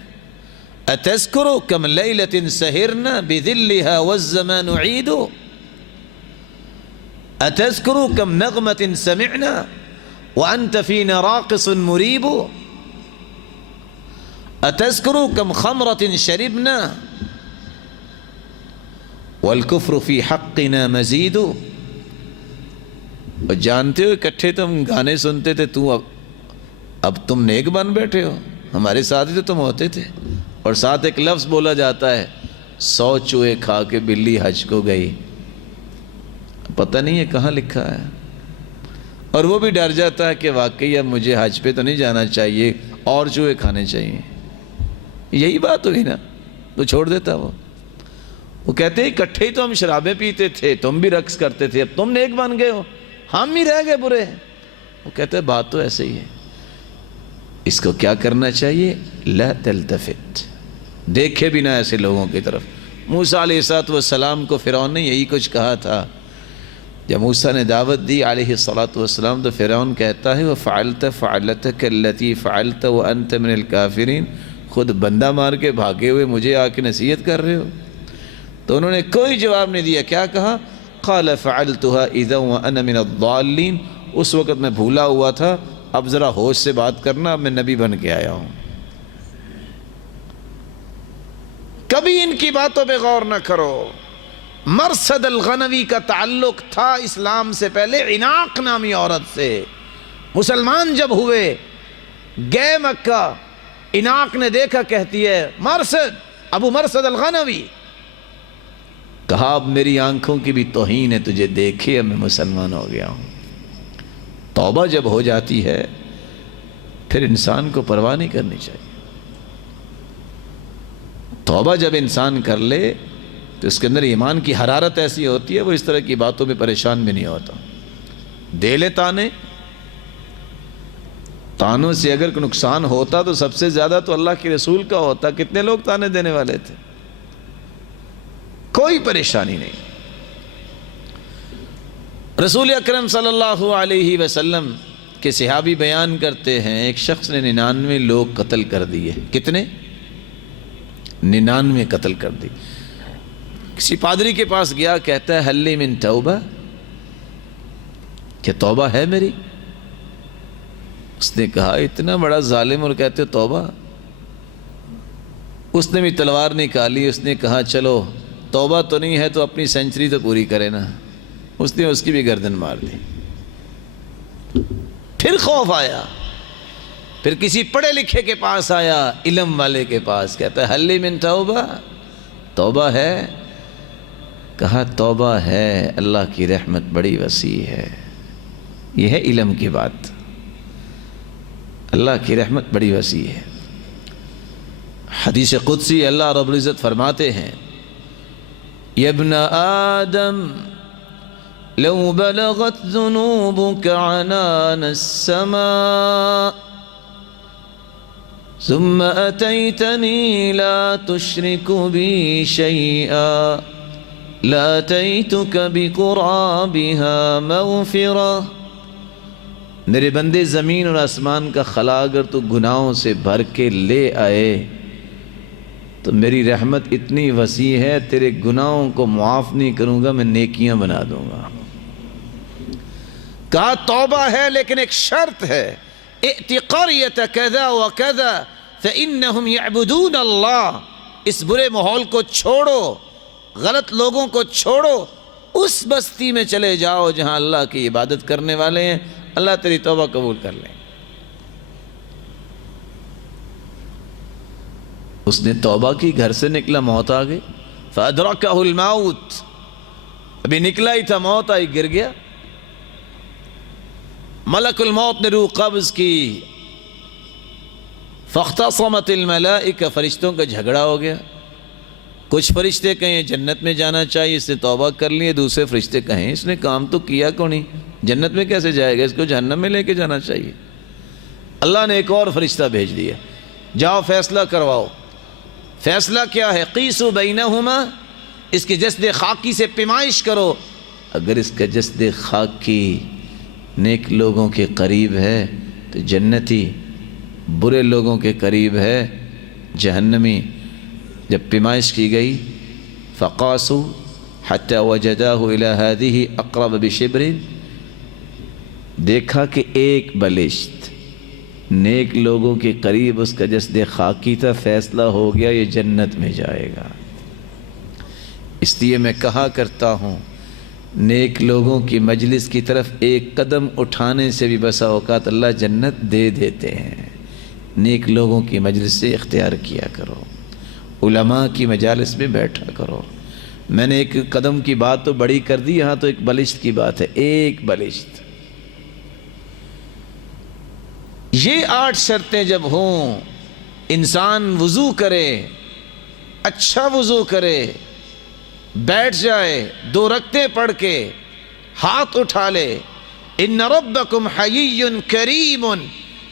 اتذکروا کم لیلۃ سہرنا بذلها والزمان عید اتذکروا کم نغمۃ سمعنا وانت فینا راقص مریب اتذکروا کم خمرۃ شربنا والکفر فی حقنا مزید اور جانتے ہو اکٹھے تم گانے سنتے تھے اب تم نیک بن بیٹھے ہو ہمارے ساتھ ہی تو تم ہوتے تھے اور ساتھ ایک لفظ بولا جاتا ہے 100 چوہے کھا کے بلی حج کو گئی پتہ نہیں ہے کہاں لکھا ہے اور وہ بھی ڈر جاتا ہے کہ واقعی اب مجھے حج پہ تو نہیں جانا چاہیے اور چوہے کھانے چاہیے یہی بات ہوئی نا تو چھوڑ دیتا وہ کہتے ہیں اکٹھے ہی تو ہم شرابیں پیتے تھے تم بھی رقص کرتے تھے اب تم نیک بن گئے ہو ہم ہی رہ گئے برے وہ کہتے ہیں بات تو ایسے ہی ہے اس کو کیا کرنا چاہیے لا تلتفت دیکھے بھی نہ ایسے لوگوں کی طرف موسیٰ علیہ السلام کو فرعون نے یہی کچھ کہا تھا جب موسیٰ نے دعوت دی علیہ السلام تو فرعون کہتا ہے وَفَعَلْتَ فَعَلَتَكَ الَّتِي فَعَلْتَ وَأَنْتَ مِنَ الْكَافِرِينَ خود بندہ مار کے بھاگے ہوئے مجھے آ کے نصیحت کر رہے ہو تو انہوں نے کوئی جواب نہیں دیا کیا کہا قال فعلتها اذا وانا من الضالين اس وقت میں بھولا ہوا تھا اب ذرا ہوش سے بات کرنا اب میں نبی بن کے آیا ہوں کبھی ان کی باتوں پہ غور نہ کرو مرصد الغنوی کا تعلق تھا اسلام سے پہلے عناق نامی عورت سے مسلمان جب ہوئے گئے مکہ عناق نے دیکھا کہتی ہے مرصد ابو مرصد الغنوی کہا اب میری آنکھوں کی بھی توہین ہے تجھے دیکھے اب میں مسلمان ہو گیا ہوں توبہ جب ہو جاتی ہے پھر انسان کو پرواہ نہیں کرنی چاہیے توبہ جب انسان کر لے تو اس کے اندر ایمان کی حرارت ایسی ہوتی ہے، وہ اس طرح کی باتوں میں پریشان بھی نہیں ہوتا۔ دے لے تانے، تانوں سے اگر کوئی نقصان ہوتا تو سب سے زیادہ تو اللہ کے رسول کا ہوتا۔ کتنے لوگ تانے دینے والے تھے، کوئی پریشانی نہیں۔ رسول اکرم صلی اللہ علیہ وسلم کے صحابی بیان کرتے ہیں، ایک شخص نے 99 لوگ قتل کر دیے۔ کتنے؟ 99 قتل کر دی۔ کسی پادری کے پاس گیا، کہتا ہے حل من توبہ، کہ توبہ ہے میری؟ اس نے کہا اتنا بڑا ظالم اور کہتے ہو توبہ؟ اس نے بھی تلوار نکالی، اس نے کہا چلو توبہ تو نہیں ہے تو اپنی سینچری تو پوری کرے نا۔ اس نے اس کی بھی گردن مار دی۔ پھر خوف آیا، پھر کسی پڑھے لکھے کے پاس آیا، علم والے کے پاس، کہتا ہے حل من توبہ، توبہ ہے؟ کہا توبہ ہے، اللہ کی رحمت بڑی وسیع ہے۔ یہ ہے علم کی بات، اللہ کی رحمت بڑی وسیع ہے۔ حدیث قدسی اللہ رب العزت فرماتے ہیں، یا ابن آدم لو بلغت ذنوبك عنان السماء ثم أتيتني لا تشرك بي شيئا لأتيتك بقرابها مغفرة۔ میرے بندے زمین اور آسمان کا خلا اگر تو گناہوں سے بھر کے لے آئے تو میری رحمت اتنی وسیع ہے، تیرے گناہوں کو معاف نہیں کروں گا، میں نیکیاں بنا دوں گا۔ کہا توبہ ہے لیکن ایک شرط ہے، ائت قریۃ کذا وکذا فإنہم یعبدون اللہ۔ اس برے ماحول کو چھوڑو، غلط لوگوں کو چھوڑو، اس بستی میں چلے جاؤ جہاں اللہ کی عبادت کرنے والے ہیں، اللہ تیری توبہ قبول کر لیں۔ اس نے توبہ کی، گھر سے نکلا، موت آ گئی۔ فَأَدْرَكَهُ الْمَوْتِ، ابھی نکلا ہی تھا، موت آئی، گر گیا۔ ملک الموت نے روح قبض کی، فاختصمت الملائکہ، فرشتوں کا جھگڑا ہو گیا۔ کچھ فرشتے کہیں جنت میں جانا چاہیے، اس نے توبہ کر لی، دوسرے فرشتے کہیں اس نے کام تو کیا کیوں نہیں، جنت میں کیسے جائے گا، اس کو جہنم میں لے کے جانا چاہیے۔ اللہ نے ایک اور فرشتہ بھیج دیا، جاؤ فیصلہ کرواؤ۔ فیصلہ کیا ہے؟ قیسوا بینہما، اس کے جسد خاکی سے پیمائش کرو، اگر اس کا جسد خاکی نیک لوگوں کے قریب ہے تو جنتی، برے لوگوں کے قریب ہے جہنمی۔ جب پیمائش کی گئی، فقاسوا حتی وجداہ الی ہذہ اقرب بشبر، دیکھا کہ ایک بلشت نیک لوگوں کے قریب اس کا جسد خاکی تھا، فیصلہ ہو گیا یہ جنت میں جائے گا۔ اس لیے میں کہا کرتا ہوں، نیک لوگوں کی مجلس کی طرف ایک قدم اٹھانے سے بھی بسا اوقات اللہ جنت دے دیتے ہیں۔ نیک لوگوں کی مجلس سے اختیار کیا کرو، علماء کی مجالس میں بیٹھا کرو۔ میں نے ایک قدم کی بات تو بڑی کر دی، یہاں تو ایک بلشت کی بات ہے، ایک بلشت۔ یہ 8 شرطیں جب ہوں، انسان وضو کرے، اچھا وضو کرے، بیٹھ جائے، 2 رکعتیں پڑھ کے ہاتھ اٹھا لے، ان ربکم حیی کریم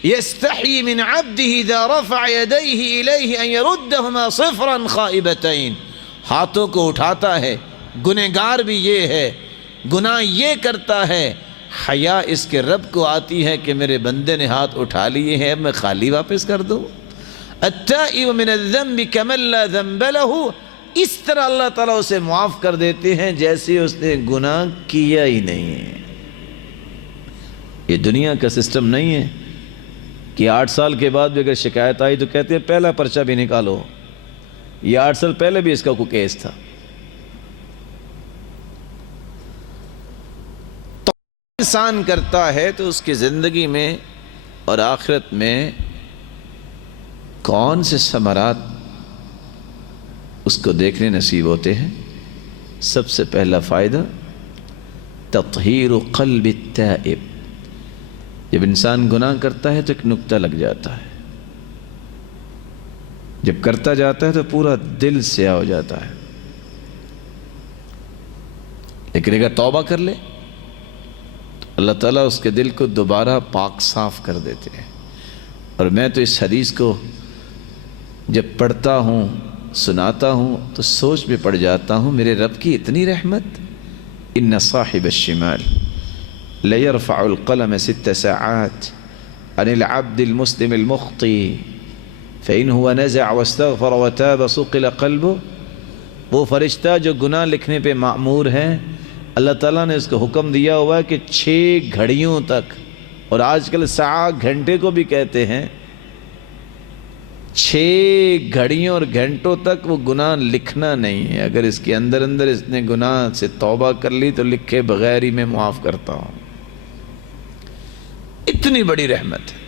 یستحی من عبدہ اذا رفع یدیہ الیہ ان یردہما صفرا خائبتین۔ ہاتھوں کو اٹھاتا ہے، گنہگار بھی یہ ہے، گناہ یہ کرتا ہے، حیا اس کے رب کو آتی ہے کہ میرے بندے نے ہاتھ اٹھا لیے ہیں، اب میں خالی واپس کر دوں۔ التائب من الذنب کمن لا ذنب لہ، اس طرح اللہ تعالیٰ اسے معاف کر دیتے ہیں جیسے اس نے گناہ کیا ہی نہیں ہے۔ یہ دنیا کا سسٹم نہیں ہے کہ 8 سال کے بعد بھی اگر شکایت آئی تو کہتے ہیں پہلا پرچہ بھی نکالو، یہ 8 سال پہلے بھی اس کا کوئی کیس تھا۔ تو انسان کرتا ہے تو اس کی زندگی میں اور آخرت میں کون سے ثمرات اس کو دیکھنے نصیب ہوتے ہیں؟ سب سے پہلا فائدہ تطہیر قلب التائب۔ جب انسان گناہ کرتا ہے تو ایک نکتہ لگ جاتا ہے، جب کرتا جاتا ہے تو پورا دل سیاہ ہو جاتا ہے، لیکن اگر توبہ کر لے تو اللہ تعالیٰ اس کے دل کو دوبارہ پاک صاف کر دیتے ہیں۔ اور میں تو اس حدیث کو جب پڑھتا ہوں سناتا ہوں تو سوچ میں پڑ جاتا ہوں، میرے رب کی اتنی رحمت۔ ان صاحب الشمال لیرفع القلم 6 ساعات عن العبد المسلم المخطئ فإن هو نزع واستغفر وتاب صقل قلبه۔ وہ فرشتہ جو گناہ لکھنے پہ مأمور ہے، اللہ تعالیٰ نے اس کو حکم دیا ہوا ہے کہ 6 گھڑیوں تک، اور آج کل ساعت گھنٹے کو بھی کہتے ہیں، 6 گھڑیوں اور گھنٹوں تک وہ گناہ لکھنا نہیں ہے۔ اگر اس کے اندر اس نے گناہ سے توبہ کر لی تو لکھے بغیر ہی میں معاف کرتا ہوں۔ اتنی بڑی رحمت ہے۔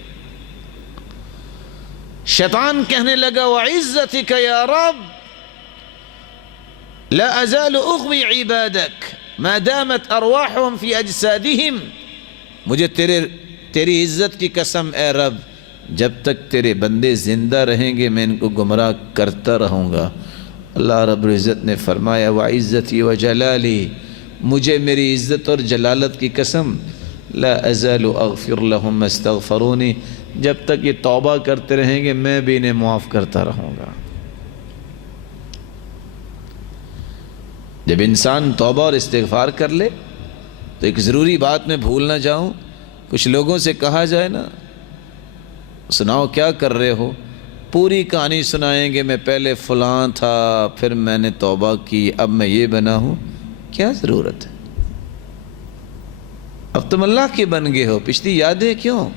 شیطان کہنے لگا وعزتک یا رب لا ازال اغوی عبادک ما دامت ارواحهم فی اجسادهم۔ مجھے تیری عزت کی قسم اے رب، جب تک تیرے بندے زندہ رہیں گے میں ان کو گمراہ کرتا رہوں گا۔ اللہ رب العزت نے فرمایا وعزتی وجلالی، مجھے میری عزت اور جلالت کی قسم، لا ازال اغفر لهم استغفرونی، جب تک یہ توبہ کرتے رہیں گے میں بھی انہیں معاف کرتا رہوں گا۔ جب انسان توبہ اور استغفار کر لے تو ایک ضروری بات میں بھول نہ جاؤں، کچھ لوگوں سے کہا جائے نا سناؤ کیا کر رہے ہو، پوری کہانی سنائیں گے، میں پہلے فلاں تھا پھر میں نے توبہ کی اب میں یہ بنا ہوں۔ کیا ضرورت ہے؟ اب تم اللہ کے بن گئے ہو، پچھلی یادیں کیوں؟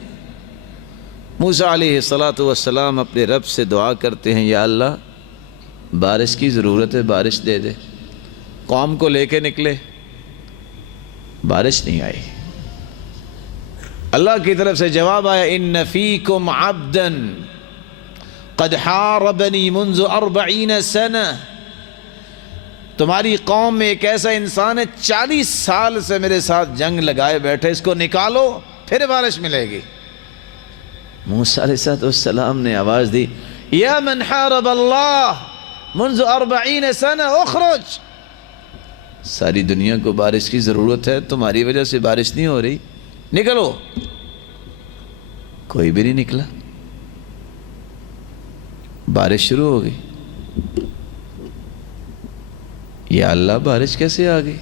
موسیٰ علیہ السلام اپنے رب سے دعا کرتے ہیں، یا اللہ بارش کی ضرورت ہے، بارش دے دے۔ قوم کو لے کے نکلے، بارش نہیں آئی۔ اللہ کی طرف سے جواب آیا ان فیکم عبدا قد حاربنی منذ 40 سنہ، تمہاری قوم میں ایک ایسا انسان ہے 40 سال سے میرے ساتھ جنگ لگائے بیٹھے، اس کو نکالو پھر بارش ملے گی۔ موسیٰ علیہ السلام نے آواز دی یا من حارب اللہ منذ 40 سنہ اخرج۔ ساری دنیا کو بارش کی ضرورت ہے، تمہاری وجہ سے بارش نہیں ہو رہی، نکلو۔ کوئی بھی نہیں نکلا، بارش شروع ہو گئی۔ یا اللہ بارش کیسے آ گئی؟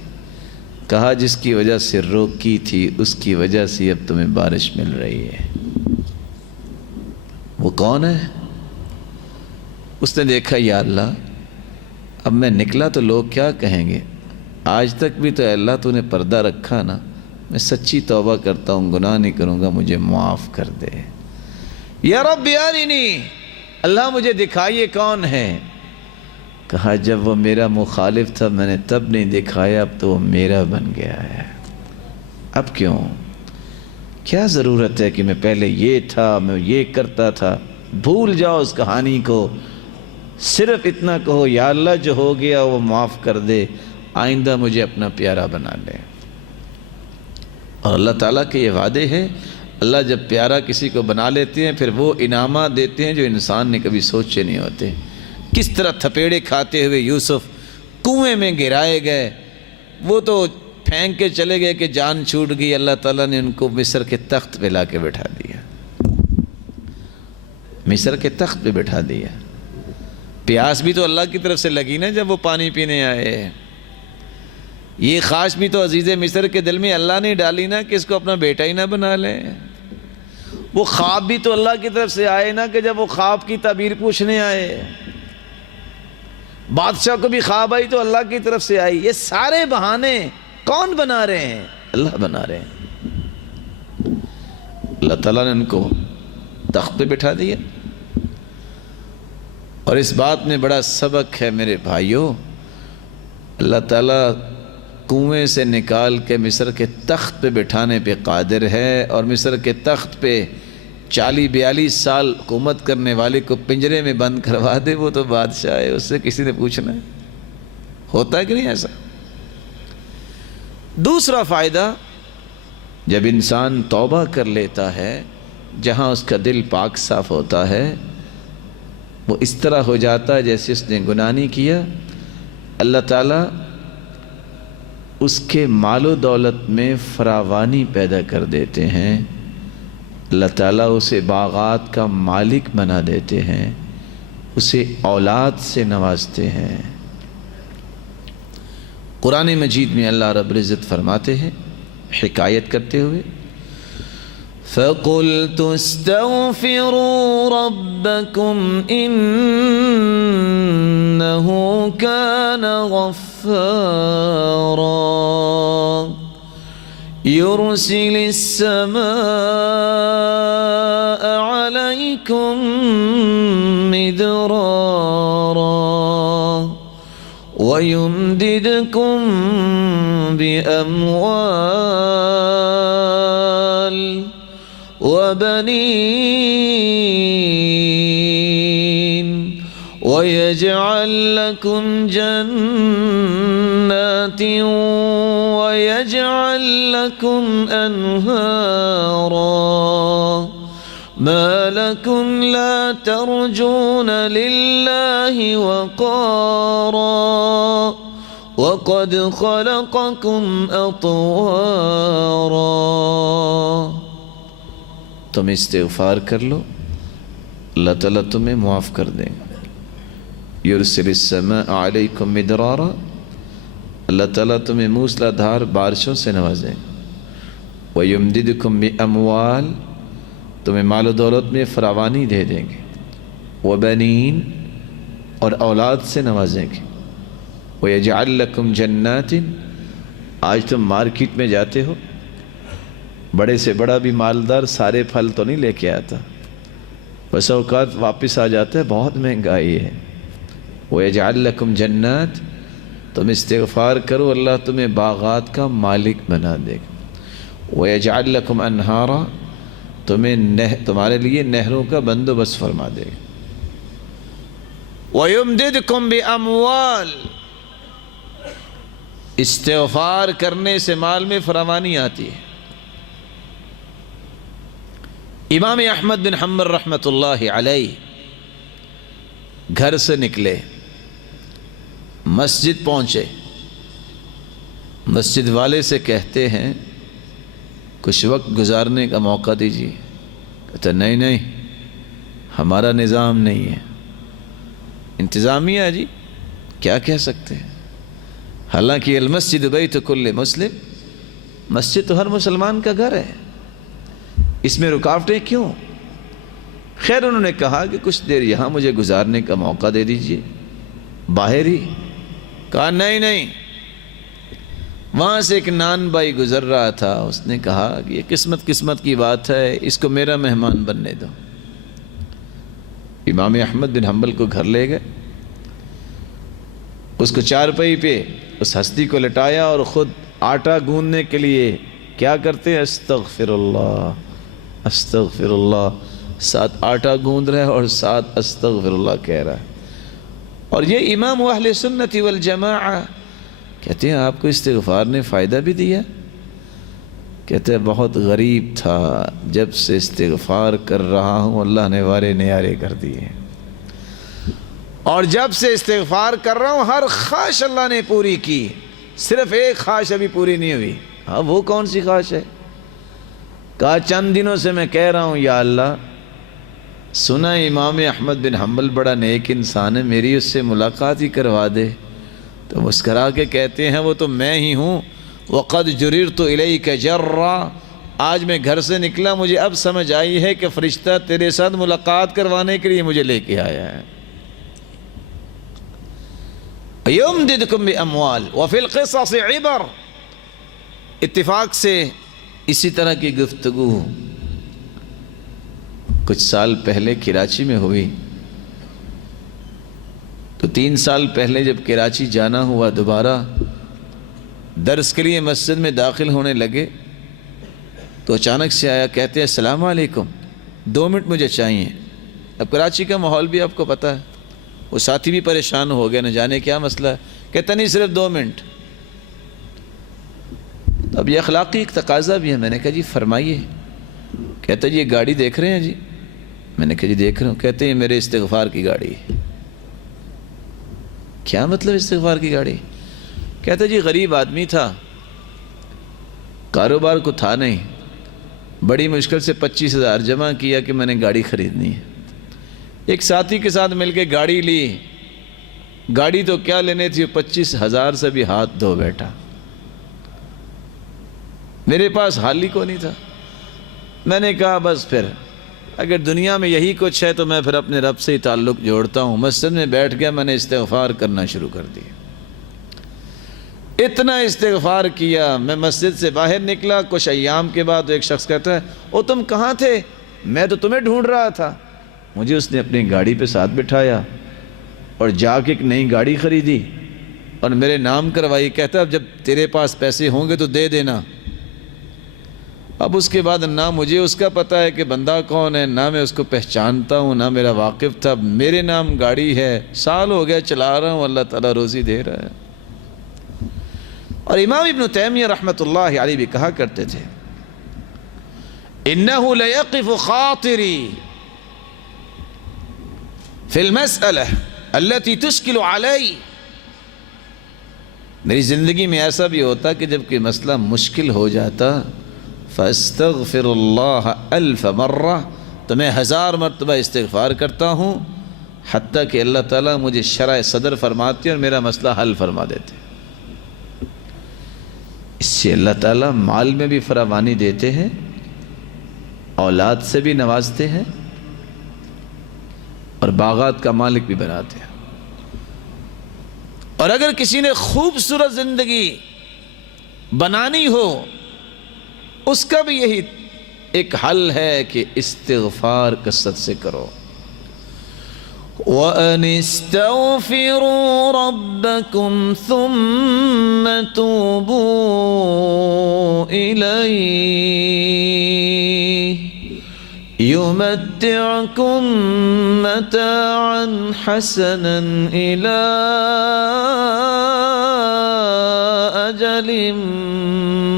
کہا جس کی وجہ سے روکی تھی اس کی وجہ سے اب تمہیں بارش مل رہی ہے۔ وہ کون ہے؟ اس نے دیکھا یا اللہ اب میں نکلا تو لوگ کیا کہیں گے، آج تک بھی تو اے اللہ تو نے پردہ رکھا نا، میں سچی توبہ کرتا ہوں، گناہ نہیں کروں گا، مجھے معاف کر دے۔ یا رب ارینی، اللہ مجھے دکھائیے کون ہے۔ کہا جب وہ میرا مخالف تھا میں نے تب نہیں دکھایا، اب تو وہ میرا بن گیا ہے، اب کیوں؟ کیا ضرورت ہے کہ میں پہلے یہ تھا، میں یہ کرتا تھا؟ بھول جاؤ اس کہانی کو، صرف اتنا کہو یا اللہ جو ہو گیا وہ معاف کر دے، آئندہ مجھے اپنا پیارا بنا لے۔ اور اللہ تعالیٰ کے یہ وعدے ہیں، اللہ جب پیارا کسی کو بنا لیتے ہیں پھر وہ انعامات دیتے ہیں جو انسان نے کبھی سوچے نہیں ہوتے۔ کس طرح تھپیڑے کھاتے ہوئے یوسف کنویں میں گرائے گئے، وہ تو پھینک کے چلے گئے کہ جان چھوٹ گئی، اللہ تعالیٰ نے ان کو مصر کے تخت پہ لا کے بٹھا دیا، مصر کے تخت پہ بٹھا دیا۔ پیاس بھی تو اللہ کی طرف سے لگی نا جب وہ پانی پینے آئے، یہ خواہش بھی تو عزیز مصر کے دل میں اللہ نے ڈالی نا کہ اس کو اپنا بیٹا ہی نہ بنا لے۔ وہ خواب بھی تو اللہ کی طرف سے آئے نا کہ جب وہ خواب کی تعبیر پوچھنے آئے، بادشاہ کو بھی خواب آئی تو اللہ کی طرف سے آئی۔ یہ سارے بہانے کون بنا رہے ہیں؟ اللہ بنا رہے ہیں۔ اللہ تعالیٰ نے ان کو تخت پہ بٹھا دیا۔ اور اس بات میں بڑا سبق ہے میرے بھائیوں، اللہ تعالیٰ کنویں سے نکال کے مصر کے تخت پہ بٹھانے پہ قادر ہے، اور مصر کے تخت پہ 40-42 سال حکومت کرنے والے کو پنجرے میں بند کروا دے، وہ تو بادشاہ ہے، اس سے کسی نے پوچھنا ہے؟ ہوتا ہے کہ نہیں ایسا؟ دوسرا فائدہ، جب انسان توبہ کر لیتا ہے، جہاں اس کا دل پاک صاف ہوتا ہے، وہ اس طرح ہو جاتا ہے جیسے اس نے گناہ نہیں کیا۔ اللہ تعالیٰ اس کے مال و دولت میں فراوانی پیدا کر دیتے ہیں، اللہ تعالیٰ اسے باغات کا مالک بنا دیتے ہیں، اسے اولاد سے نوازتے ہیں۔ قرآن مجید میں اللہ رب العزت فرماتے ہیں حکایت کرتے ہوئے، فَقُلْتُ اسْتَغْفِرُوا رَبَّكُمْ إِنَّهُ كَانَ غَفَّارًا يُرْسِلِ السَّمَاءَ عَلَيْكُمْ مِدْرَارًا وَيُمْدِدْكُمْ بِأَمْوَالٍ وَبَنِينَ وَيَجْعَلْ لَكُمْ جَنَّاتٍ وَيَجْعَلْ لَكُمْ أَنْهَارًا مَا لَكُمْ لَا تَرْجُونَ لِلَّهِ وَقَارًا وَقَدْ خَلَقَكُمْ أَطْوَارًا۔ تم استغفار کر لو، اللہ تعالیٰ تمہیں معاف کر دیں گے۔ یرسل السماء علیکم مدرارا، اللہ تعالیٰ تمہیں موسلا دھار بارشوں سے نوازیں گے۔ وَيُمْدِدْكُمْ بِأَمْوَالٍ، تمہیں مال و دولت میں فراوانی دے دیں گے۔ وَبَنِينَ، اور اولاد سے نوازیں گے۔ وَيَجْعَلْ لَكُمْ جَنَّاتٍ، آج تم مارکیٹ میں جاتے ہو، بڑے سے بڑا بھی مالدار سارے پھل تو نہیں لے کے آتا، بس اوقات واپس آ جاتا ہے بہت مہنگائی ہے۔ وَيَجْعَلْ لَكُمْ جَنَّاتٍ، تم استغفار کرو اللہ تمہیں باغات کا مالک بنا دے گا۔ وَيَجْعَلْ لَكُمْ أَنْهَارًا، تمہارے لیے نہروں کا بندوبست فرما دے گا۔ وَيُمْدِدْكُمْ بِأَمْوَالٍ، استغفار کرنے سے مال میں فراوانی آتی ہے۔ امام احمد بن حنبل رحمۃ اللہ علیہ گھر سے نکلے، مسجد پہنچے، مسجد والے سے کہتے ہیں کچھ وقت گزارنے کا موقع دیجیے، کہتا نہیں نہیں ہمارا نظام نہیں ہے، انتظامیہ جی کیا کہہ سکتے ہیں، حالانکہ المسجد بیت کل مسلم، مسجد تو ہر مسلمان کا گھر ہے، اس میں رکاوٹیں کیوں؟ خیر انہوں نے کہا کہ کچھ دیر یہاں مجھے گزارنے کا موقع دے دیجئے، باہر ہی؟ کہا نہیں نہیں، وہاں سے ایک نان بھائی گزر رہا تھا، اس نے کہا کہ یہ قسمت کی بات ہے، اس کو میرا مہمان بننے دو۔ امام احمد بن حنبل کو گھر لے گئے، اس کو چارپائی پہ اس ہستی کو لٹایا اور خود آٹا گوندنے کے لیے کیا کرتے ہیں؟ استغفر اللہ استغفر اللہ، ساتھ آٹا گوند رہا ہے اور ساتھ استغفر اللہ کہہ رہا ہے۔ اور یہ امام اہل سنت والجماعہ کہتے ہیں آپ کو استغفار نے فائدہ بھی دیا؟ کہتے ہیں بہت غریب تھا، جب سے استغفار کر رہا ہوں اللہ نے وارے نیارے کر دیے، اور جب سے استغفار کر رہا ہوں ہر خواہش اللہ نے پوری کی، صرف ایک خواہش ابھی پوری نہیں ہوئی۔ ہاں وہ کون سی خواہش ہے؟ کہا چند دنوں سے میں کہہ رہا ہوں یا اللہ سنا امام احمد بن حنبل بڑا نیک انسان ہے، میری اس سے ملاقات ہی کروا دے۔ تو مسکرا کے کہتے ہیں وہ تو میں ہی ہوں، وَقَدْ جُرِرْتُ إِلَيْكَ جَرًّا، آج میں گھر سے نکلا مجھے اب سمجھ آئی ہے کہ فرشتہ تیرے ساتھ ملاقات کروانے کے لیے مجھے لے کے آیا ہے۔ يُمْدِدْكُمْ بِأَمْوَالٍ وَفِي الْقِصَصِ عِبَرٍ، اتفاق سے اسی طرح کی گفتگو کچھ سال پہلے کراچی میں ہوئی۔ تو 3 سال پہلے جب کراچی جانا ہوا دوبارہ درس کے لیے مسجد میں داخل ہونے لگے تو اچانک سے آیا، کہتے ہیں السلام علیکم، 2 منٹ مجھے چاہیے۔ اب کراچی کا ماحول بھی آپ کو پتہ ہے، وہ ساتھی بھی پریشان ہو گئے، نہ جانے کیا مسئلہ ہے، کہتا نہیں صرف 2 منٹ۔ اب یہ اخلاقی ایک تقاضا بھی ہے، میں نے کہا جی فرمائیے۔ کہتا جی یہ گاڑی دیکھ رہے ہیں جی؟ میں نے کہا جی دیکھ رہا ہوں۔ کہتے ہیں میرے استغفار کی گاڑی ہے۔ کیا مطلب استغفار کی گاڑی؟ کہتا جی غریب آدمی تھا، کاروبار کو تھا نہیں، بڑی مشکل سے 25,000 جمع کیا کہ میں نے گاڑی خریدنی ہے۔ ایک ساتھی کے ساتھ مل کے گاڑی لی، گاڑی تو کیا لینے تھی، 25,000 سے بھی ہاتھ دھو بیٹھا۔ میرے پاس حال ہی کو نہیں تھا۔ میں نے کہا بس پھر اگر دنیا میں یہی کچھ ہے تو میں پھر اپنے رب سے ہی تعلق جوڑتا ہوں۔ مسجد میں بیٹھ گیا، میں نے استغفار کرنا شروع کر دیا۔ اتنا استغفار کیا، میں مسجد سے باہر نکلا، کچھ ایام کے بعد ایک شخص کہتا ہے او تم کہاں تھے، میں تو تمہیں ڈھونڈ رہا تھا۔ مجھے اس نے اپنی گاڑی پہ ساتھ بٹھایا اور جا کے ایک نئی گاڑی خریدی اور میرے نام کروائی۔ کہتا اب جب تیرے پاس پیسے ہوں گے تو دے دینا۔ اب اس کے بعد نہ مجھے اس کا پتہ ہے کہ بندہ کون ہے، نہ میں اس کو پہچانتا ہوں، نہ میرا واقف تھا۔ میرے نام گاڑی ہے، سال ہو گیا چلا رہا ہوں، اللہ تعالیٰ روزی دے رہا ہے۔ اور امام ابن تیمیہ رحمۃ اللہ علیہ بھی کہا کرتے تھے اِنَّهُ لَيَقِفُ خَاطِرِي فِي الْمَسْأَلَةِ الَّتِي تُشْكِلُ عَلَيْ۔ میری زندگی میں ایسا بھی ہوتا کہ جب کوئی مسئلہ مشکل ہو جاتا فَاسْتَغْفِرُ اللَّهَ أَلْفَ مَرَّةٍ، تو میں 1000 مرتبہ استغفار کرتا ہوں، حتیٰ کہ اللہ تعالیٰ مجھے شرح صدر فرماتے اور میرا مسئلہ حل فرما دیتے۔ اس سے اللہ تعالیٰ مال میں بھی فراوانی دیتے ہیں، اولاد سے بھی نوازتے ہیں، اور باغات کا مالک بھی بناتے ہیں۔ اور اگر کسی نے خوبصورت زندگی بنانی ہو، اس کا بھی یہی ایک حل ہے کہ استغفار کثرت سے کرو۔ وَأَنِ اسْتَغْفِرُوا رَبَّكُمْ ثُمَّ تُوبُوا إِلَيْهِ يُمَتِّعْكُمْ مَتَاعًا حَسَنًا إِلَىٰ أَجَلٍ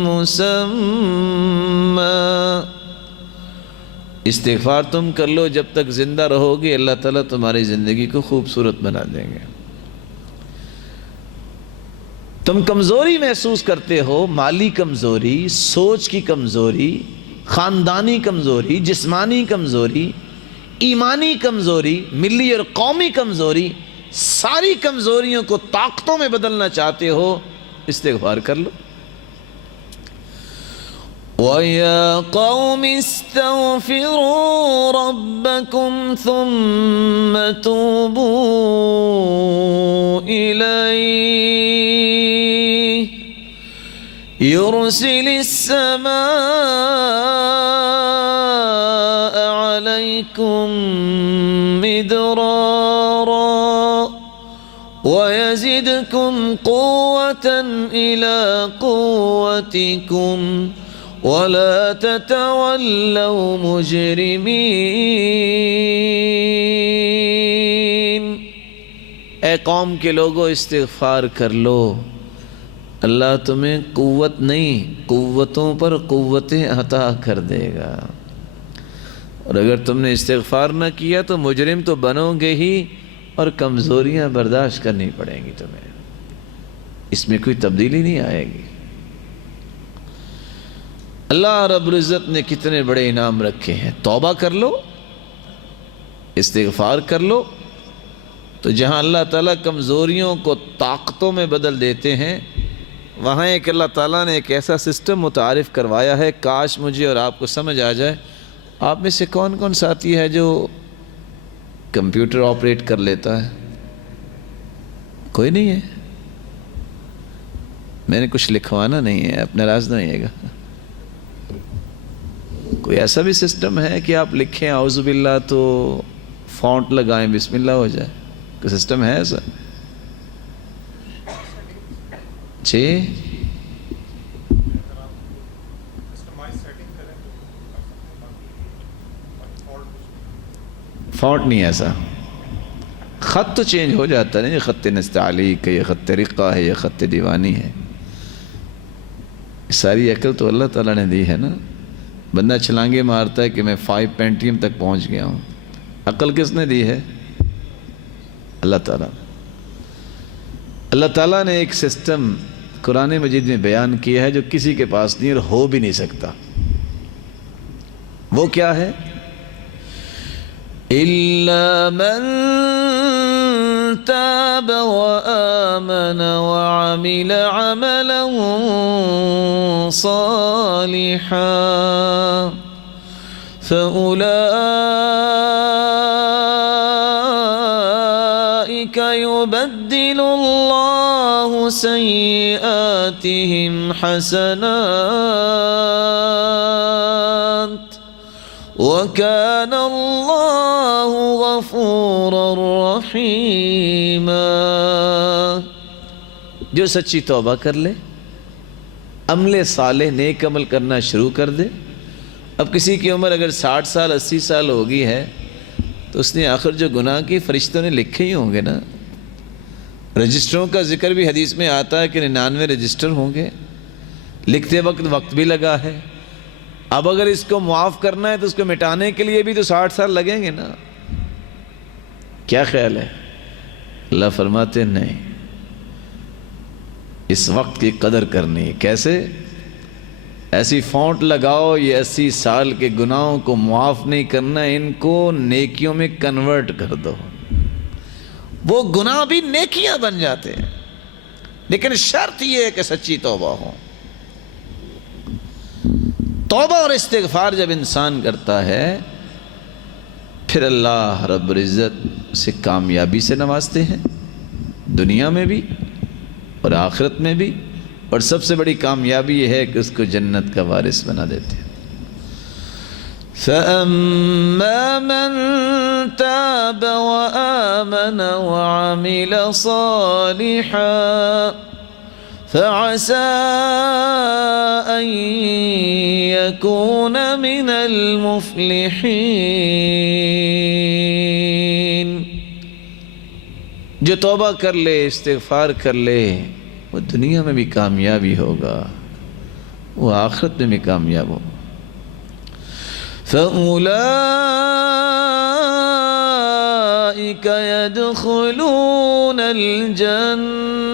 مُّسَمًّى۔ استغفار تم کر لو جب تک زندہ رہو گے، اللہ تعالیٰ تمہاری زندگی کو خوبصورت بنا دیں گے۔ تم کمزوری محسوس کرتے ہو، مالی کمزوری، سوچ کی کمزوری، خاندانی کمزوری، جسمانی کمزوری، ایمانی کمزوری، ملی اور قومی کمزوری، ساری کمزوریوں کو طاقتوں میں بدلنا چاہتے ہو، استغفار کر لو۔ وَيَا قَوْمِ اسْتَغْفِرُوا رَبَّكُمْ ثُمَّ تُوبُوا إِلَيْهِ يُرْسِلِ السَّمَاءَ عَلَيْكُمْ مِدْرَارًا وَيَزِدْكُمْ قُوَّةً إِلَىٰ قُوَّتِكُمْ وَلَا تَتَوَلَّوْا مُجْرِمِينَ۔ اے قوم کے لوگوں، استغفار کر لو، اللہ تمہیں قوت نہیں، قوتوں پر قوتیں عطا کر دے گا۔ اور اگر تم نے استغفار نہ کیا تو مجرم تو بنو گے ہی، اور کمزوریاں برداشت کرنی پڑیں گی تمہیں، اس میں کوئی تبدیلی نہیں آئے گی۔ اللہ رب العزت نے کتنے بڑے انعام رکھے ہیں۔ توبہ کر لو، استغفار کر لو، تو جہاں اللہ تعالیٰ کمزوریوں کو طاقتوں میں بدل دیتے ہیں، وہاں ایک اللہ تعالیٰ نے ایک ایسا سسٹم متعارف کروایا ہے، کاش مجھے اور آپ کو سمجھ آ جائے۔ آپ میں سے کون کون ساتھی ہے جو کمپیوٹر آپریٹ کر لیتا ہے؟ کوئی نہیں ہے؟ میں نے کچھ لکھوانا نہیں ہے، آپ ناراض نہ ہوئیے گا۔ کوئی ایسا بھی سسٹم ہے کہ آپ لکھیں اعوذ باللہ تو فونٹ لگائیں بسم اللہ ہو جائے؟ کوئی سسٹم ہے ایسا؟ جی فونٹ نہیں ایسا، خط تو چینج ہو جاتا ہے، نہیں خط نستعلیق ہے، یہ خط رقہ ہے، یہ خط دیوانی ہے۔ ساری عقل تو اللہ تعالیٰ نے دی ہے نا۔ بندہ چھلانگے مارتا ہے کہ میں 5 پینٹیم تک پہنچ گیا ہوں، عقل کس نے دی ہے؟ اللہ تعالیٰ۔ اللہ تعالیٰ نے ایک سسٹم قرآن مجید میں بیان کیا ہے جو کسی کے پاس نہیں اور ہو بھی نہیں سکتا. وہ کیا ہے؟ إِلَّا مَن تَابَ وَآمَنَ وَعَمِلَ عَمَلًا صَالِحًا فَأُولَئِكَ يُبَدِّلُ اللَّهُ سَيِّئَاتِهِمْ حَسَنَاتٍ وَكَانَ اللَّهُ غَفُورًا رَحِيمًا. جو سچی توبہ کر لے، عمل صالح نیک عمل کرنا شروع کر دے. اب کسی کی عمر اگر 60 سال 80 سال ہوگی ہے تو اس نے آخر جو گناہ کی فرشتوں نے لکھے ہی ہوں گے نا. رجسٹروں کا ذکر بھی حدیث میں آتا ہے کہ 99 رجسٹر ہوں گے. لکھتے وقت بھی لگا ہے. اب اگر اس کو معاف کرنا ہے تو اس کو مٹانے کے لیے بھی تو 60 سال لگیں گے نا. کیا خیال ہے؟ اللہ فرماتے نہیں، اس وقت کی قدر کرنی. کیسے؟ ایسی فونٹ لگاؤ یہ 80 سال کے گناہوں کو معاف نہیں کرنا، ان کو نیکیوں میں کنورٹ کر دو. وہ گناہ بھی نیکیاں بن جاتے ہیں، لیکن شرط یہ ہے کہ سچی توبہ ہو. توبہ اور استغفار جب انسان کرتا ہے پھر اللہ رب العزت اسے کامیابی سے نوازتے ہیں، دنیا میں بھی اور آخرت میں بھی. اور سب سے بڑی کامیابی یہ ہے کہ اس کو جنت کا وارث بنا دیتے ہیں. فَأَمَّا مَن تَابَ وَآمَنَ وَعَمِلَ صَالِحًا فَعَسَىٰ أَن يَكُونَ مِنَ الْمُفْلِحِينَ. جو توبہ کر لے، استغفار کر لے، وہ دنیا میں بھی کامیابی ہوگا، وہ آخرت میں بھی کامیاب ہوگا. فَأُولَئِكَ يَدْخُلُونَ الْجَنَّةَ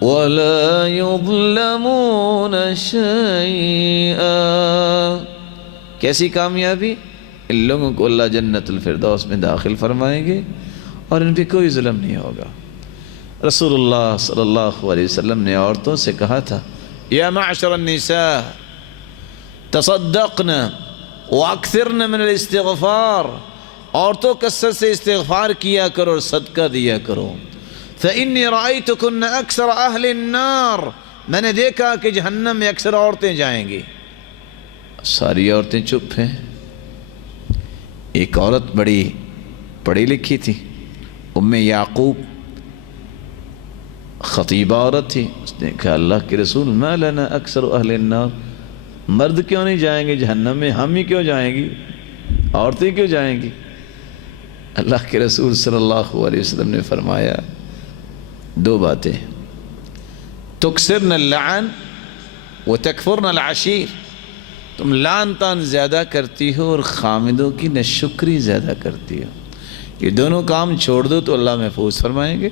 وَلَا يُظْلَمُونَ شَيْئًا. کیسی کامیابی؟ ان لوگوں کو اللہ جنت الفردوس میں داخل فرمائیں گے اور ان پہ کوئی ظلم نہیں ہوگا. رسول اللہ صلی اللہ علیہ وسلم نے عورتوں سے کہا تھا، یا معشر النساء تصدقن واکثرن من الاستغفار. عورتوں کثرت سے استغفار کیا کرو اور صدقہ دیا کرو. فإنی رأیتکن اکثر اہل النار. میں نے دیکھا کہ جہنم میں اکثر عورتیں جائیں گی. ساری عورتیں چپ ہیں. ایک عورت بڑی پڑھی لکھی تھی، ام یعقوب، خطیبہ عورت تھی. اس نے کہا اللہ کے رسول ما لنا اکثر اہل النار. مرد کیوں نہیں جائیں گے جہنم میں، ہم ہی کیوں جائیں گی، عورتیں کیوں جائیں گی؟ اللہ کے رسول صلی اللہ علیہ وسلم نے فرمایا دو باتیں، تکثرن اللعن وتکفرن العشیر. تم لعن تان زیادہ کرتی ہو اور خامدوں کی ناشکری زیادہ کرتی ہو. یہ دونوں کام چھوڑ دو تو اللہ محفوظ فرمائیں گے.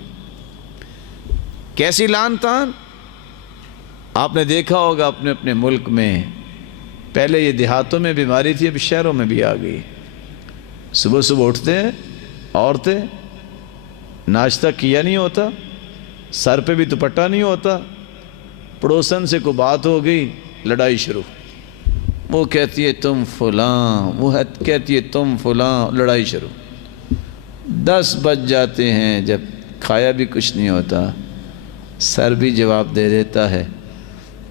کیسی لعن تان؟ آپ نے دیکھا ہوگا اپنے اپنے ملک میں، پہلے یہ دیہاتوں میں بیماری تھی، اب شہروں میں بھی آ گئی. صبح صبح اٹھتے ہیں عورتیں، ناشتہ کیا نہیں ہوتا، سر پہ بھی دوپٹہ نہیں ہوتا، پڑوسن سے کوئی بات ہو گئی، لڑائی شروع. وہ کہتی ہے تم فلاں، وہ کہتی ہے تم فلاں، لڑائی شروع. 10 بج جاتے ہیں، جب کھایا بھی کچھ نہیں ہوتا، سر بھی جواب دے دیتا ہے،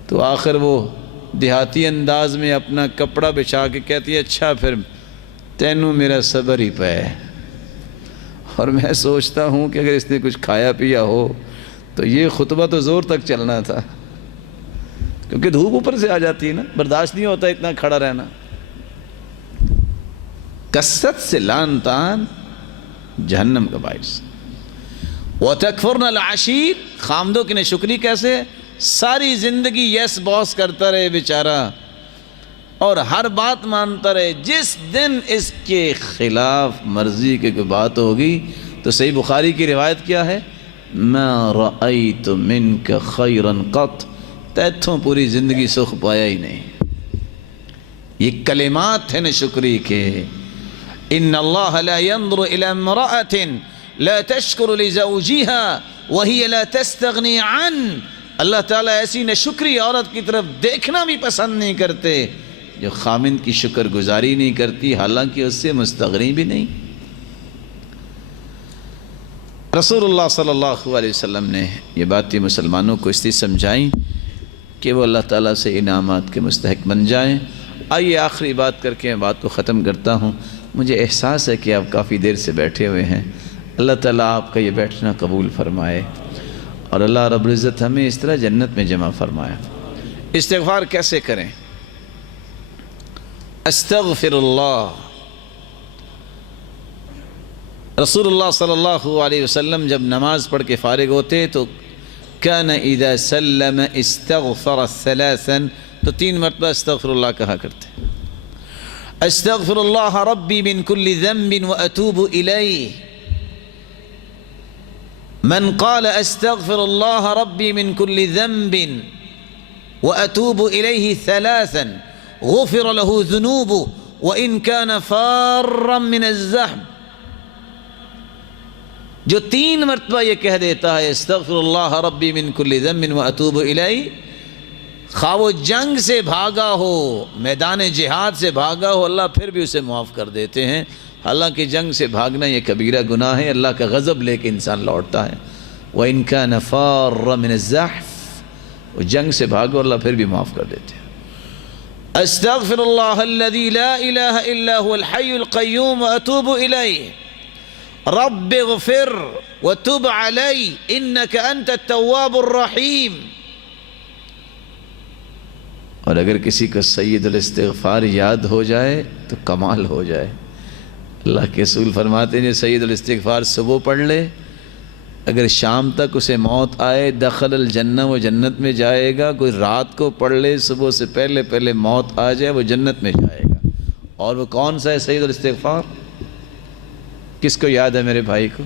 تو آخر وہ دیہاتی انداز میں اپنا کپڑا بچھا کے کہتی ہے اچھا پھر تینوں میرا صبر ہی پہ ہے. اور میں سوچتا ہوں کہ اگر اس نے کچھ کھایا پیا ہو تو یہ خطبہ تو زور تک چلنا تھا، کیونکہ دھوپ اوپر سے آ جاتی ہے نا، برداشت نہیں ہوتا اتنا کھڑا رہنا. کثرت سے لعن طعن جہنم کا باعث. وَتَكْفُرْنَ الْعَشِيرَ. خامدوں کی ناشکری کیسے؟ ساری زندگی یس باس کرتا رہے بیچارہ اور ہر بات مانتا رہے. جس دن اس کے خلاف مرضی کی کوئی بات ہوگی تو صحیح بخاری کی روایت کیا ہے، ما رأيت منك خيرا قط، تیتھوں پوری زندگی سکھ پایا ہی نہیں۔ یہ کلمات ہیں نا شکری کے۔ ان اللہ لا ينظر الى امرأة لا تشکر لزوجها وهي لا تستغنی عنه، اللہ تعالیٰ ایسی نشکری عورت کی طرف دیکھنا بھی پسند نہیں کرتے جو خامند کی شکر گزاری نہیں کرتی حالانکہ اس سے مستغنی بھی نہیں۔ رسول اللہ صلی اللہ علیہ وسلم نے یہ باتیں مسلمانوں کو اس لیے سمجھائیں کہ وہ اللہ تعالیٰ سے انعامات کے مستحق بن جائیں۔ آئیے آخری بات کر کے میں بات کو ختم کرتا ہوں۔ مجھے احساس ہے کہ آپ کافی دیر سے بیٹھے ہوئے ہیں، اللہ تعالیٰ آپ کا یہ بیٹھنا قبول فرمائے اور اللہ رب العزت ہمیں اس طرح جنت میں جمع فرمائے۔ استغفار کیسے کریں؟ استغفر اللہ۔ رسول اللہ صلی اللہ علیہ وسلم جب نماز پڑھ کے فارغ ہوتے تو کان اذا سلم استغفر ثلاثا، تو 3 مرتبہ استغفر اللہ کہا کرتے۔ استغفر اللہ ربی من کل ذنب واتوب الیہ، من قال استغفر اللہ ربی من کل ذنب واتوب الیہ ثلاثا غفر له ذنوبه وان كان فارا من الزحم، جو 3 مرتبہ یہ کہہ دیتا ہے استغفر اللہ ربی من کل ذنب واتوب الیہ، خواہ وہ جنگ سے بھاگا ہو، میدان جہاد سے بھاگا ہو، اللہ پھر بھی اسے معاف کر دیتے ہیں۔ حالانکہ جنگ سے بھاگنا یہ کبیرہ گناہ ہے، اللہ کا غضب لے کے انسان لوٹتا ہے۔ وَإِن كَانَ فَارًّا مِنَ الزَّحْفِ، وہ جنگ سے بھاگو اللہ پھر بھی معاف کر دیتے ہیں۔ استغفر اللہ الذی لا الہ الا هو الحی القیوم واتوب الیہ، رب اغفر وتب علی انک انت التواب الرحیم۔ اور اگر کسی کو سید الاستغفار یاد ہو جائے تو کمال ہو جائے۔ اللہ کے رسول فرماتے ہیں سید الاستغفار صبح پڑھ لے، اگر شام تک اسے موت آئے دخل الجنہ، وہ جنت میں جائے گا۔ کوئی رات کو پڑھ لے صبح سے پہلے پہلے موت آ جائے وہ جنت میں جائے گا۔ اور وہ کون سا ہے سید الاستغفار؟ کس کو یاد ہے میرے بھائی کو؟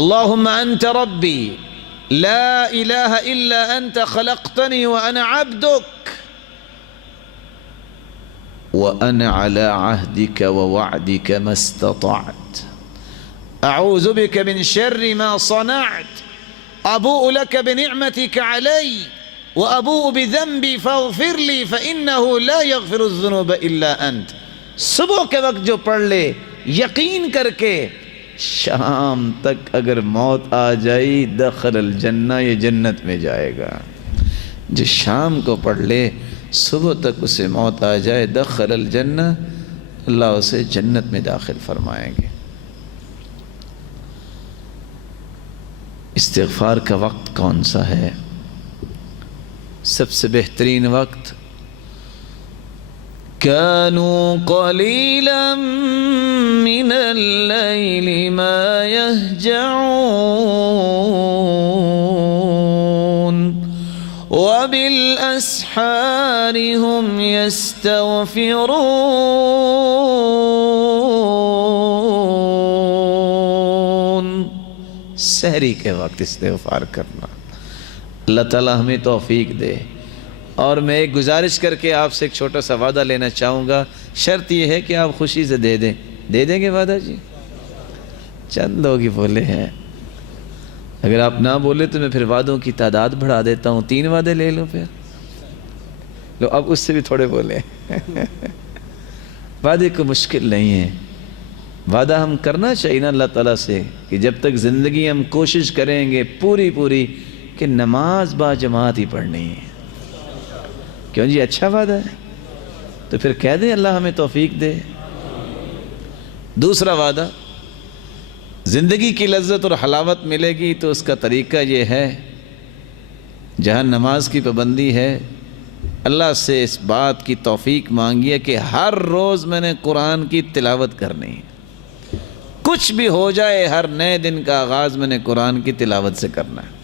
اللہم انت ربی لا الہ الا انت خلقتنی وانا عبدک وأنا على عهدك ووعدك ما استطعت أعوذ بك من شر ما صنعت أبوء لك بنعمتك علي وأبوء بذنبي فاغفر لي فإنه لا يغفر الذنوب إلا أنت۔ صبح کے وقت جو پڑھ لے یقین کر کے، شام تک اگر موت آ جائی دخل الجنہ، یہ جنت میں جائے گا۔ جو شام کو پڑھ لے صبح تک اسے موت آ جائے دخل الجنہ، اللہ اسے جنت میں داخل فرمائیں گے۔ استغفار کا وقت کون سا ہے؟ سب سے بہترین وقت كانوا قليلا من الليل ما يهجعون وبالأسحار هم يستغفرون۔ سحری کے وقت استغفار کرنا، اللہ تعالی ہمیں توفیق دے۔ اور میں ایک گزارش کر کے آپ سے ایک چھوٹا سا وعدہ لینا چاہوں گا، شرط یہ ہے کہ آپ خوشی سے دے دیں۔ دے دیں گے وعدہ جی؟ چند لوگ ہی بولے ہیں، اگر آپ نہ بولے تو میں پھر وعدوں کی تعداد بڑھا دیتا ہوں، 3 وعدے لے لو پھر لو، اب اس سے بھی تھوڑے بولے۔ وعدے کو مشکل نہیں ہے، وعدہ ہم کرنا چاہیے نا اللہ تعالیٰ سے کہ جب تک زندگی ہم کوشش کریں گے پوری کہ نماز با جماعت ہی پڑھنی ہے۔ کیوں جی؟ اچھا وعدہ ہے تو پھر کہہ دیں اللہ ہمیں توفیق دے۔ دوسرا وعدہ، زندگی کی لذت اور حلاوت ملے گی تو اس کا طریقہ یہ ہے، جہاں نماز کی پابندی ہے اللہ سے اس بات کی توفیق مانگیے کہ ہر روز میں نے قرآن کی تلاوت کرنی ہے، کچھ بھی ہو جائے ہر نئے دن کا آغاز میں نے قرآن کی تلاوت سے کرنا ہے۔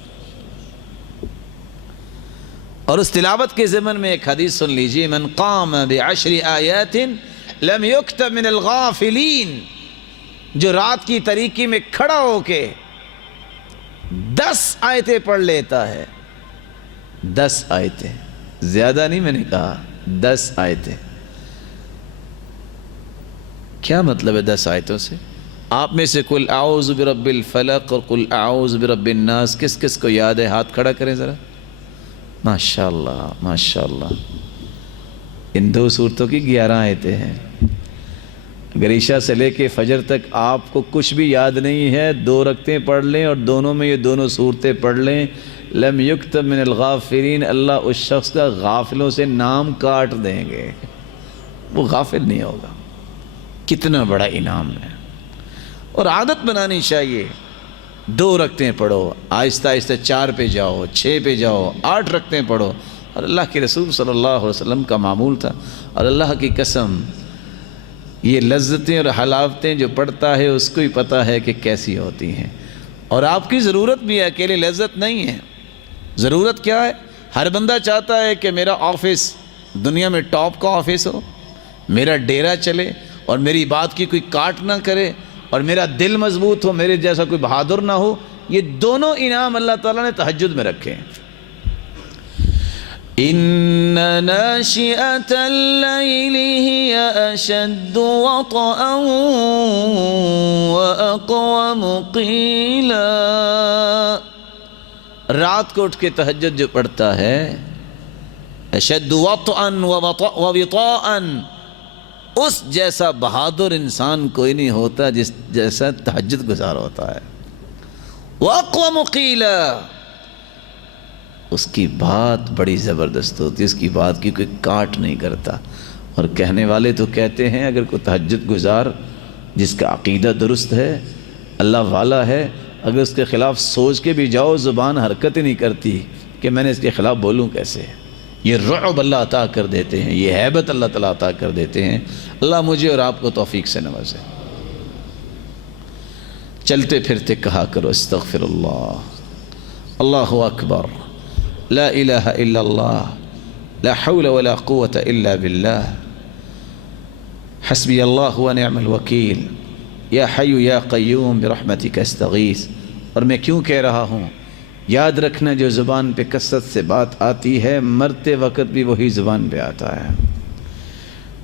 اور اس تلاوت کے ضمن میں ایک حدیث سن لیجئے، من قام بعشر آیات لم یکتب من الغافلین، جو رات کی تاریکی میں کھڑا ہو کے 10 آیتیں پڑھ لیتا ہے، 10 آیتیں، زیادہ نہیں میں نے کہا، 10 آیتیں۔ کیا مطلب ہے 10 آیتوں سے؟ آپ میں سے قل اعوذ برب الفلق اور قل اعوذ برب الناس کس کس کو یاد ہے؟ ہاتھ کھڑا کریں ذرا۔ ماشاءاللہ ماشاءاللہ، ان 2 سورتوں کی 11 آیتیں ہیں۔ اگر عشاء سے لے کے فجر تک آپ کو کچھ بھی یاد نہیں ہے، 2 رکعتیں پڑھ لیں اور دونوں میں یہ دونوں سورتیں پڑھ لیں، لم یکتب من الغافلین، اللہ اس شخص کا غافلوں سے نام کاٹ دیں گے، وہ غافل نہیں ہوگا۔ کتنا بڑا انعام ہے، اور عادت بنانی چاہیے۔ 2 رکعتیں پڑھو، آہستہ آہستہ 4 پہ جاؤ، 6 پہ جاؤ، 8 رکعتیں پڑھو، اور اللہ کے رسول صلی اللہ علیہ وسلم کا معمول تھا۔ اور اللہ کی قسم، یہ لذتیں اور حلاوتیں جو پڑھتا ہے اس کو ہی پتہ ہے کہ کیسی ہوتی ہیں۔ اور آپ کی ضرورت بھی ہے، اکیلے لذت نہیں ہے۔ ضرورت کیا ہے؟ ہر بندہ چاہتا ہے کہ میرا آفس دنیا میں ٹاپ کا آفس ہو، میرا ڈیرا چلے اور میری بات کی کوئی کاٹ نہ کرے، اور میرا دل مضبوط ہو، میرے جیسا کوئی بہادر نہ ہو۔ یہ دونوں انعام اللہ تعالیٰ نے تہجد میں رکھے ہیں۔ إن ناشئة الليل هي أشد وطئا وأقوم قيلا، رات کو اٹھ کے تہجد جو پڑھتا ہے، أشد وطئا ووطاءا، اس جیسا بہادر انسان کوئی نہیں ہوتا جس جیسا تہجد گزار ہوتا ہے۔ وأقوم قيلا، اس کی بات بڑی زبردست ہوتی ہے، اس کی بات کی کوئی کاٹ نہیں کرتا۔ اور کہنے والے تو کہتے ہیں اگر کوئی تہجد گزار جس کا عقیدہ درست ہے، اللہ والا ہے، اگر اس کے خلاف سوچ کے بھی جاؤ زبان حرکت ہی نہیں کرتی کہ میں نے اس کے خلاف بولوں کیسے۔ یہ رعب اللہ عطا کر دیتے ہیں، یہ ہیبت اللہ تعالیٰ عطا کر دیتے ہیں۔ اللہ مجھے اور آپ کو توفیق سے نوازے۔ چلتے پھرتے کہا کرو استغفر اللہ، اللہ اکبر، لا الہ الا اللہ، لا حول ولا قوة الا باللہ، حسبی اللہ ونعم الوکیل، یا حی یا قیوم برحمتک استغیث۔ اور میں کیوں کہہ رہا ہوں؟ یاد رکھنا، جو زبان پہ کثرت سے بات آتی ہے مرتے وقت بھی وہی زبان پہ آتا ہے۔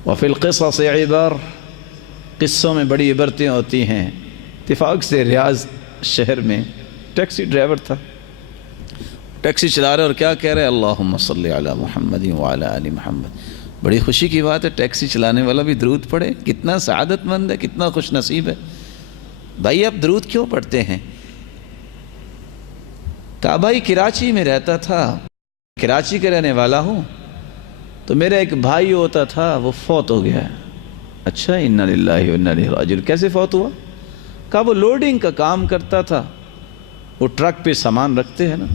وفی القصص عبر، قصوں میں بڑی عبرتیں ہوتی ہیں۔ اتفاق سے ریاض شہر میں ٹیکسی ڈرائیور تھا، ٹیکسی چلا رہے اور کیا کہہ رہے؟ اللہم صلی علی محمد وعلی آل محمد۔ بڑی خوشی کی بات ہے، ٹیکسی چلانے والا بھی درود پڑھے، کتنا سعادت مند ہے، کتنا خوش نصیب ہے۔ بھائی آپ درود کیوں پڑھتے ہیں؟ کہا بھائی کراچی میں رہتا تھا، کراچی کا رہنے والا ہوں، تو میرا ایک بھائی ہوتا تھا وہ فوت ہو گیا۔ اچھا، انا للہ و انا الیہ راجعون۔ کیسے فوت ہوا؟ کہا وہ لوڈنگ کا کام کرتا تھا، وہ ٹرک پہ سامان رکھتے ہیں نا،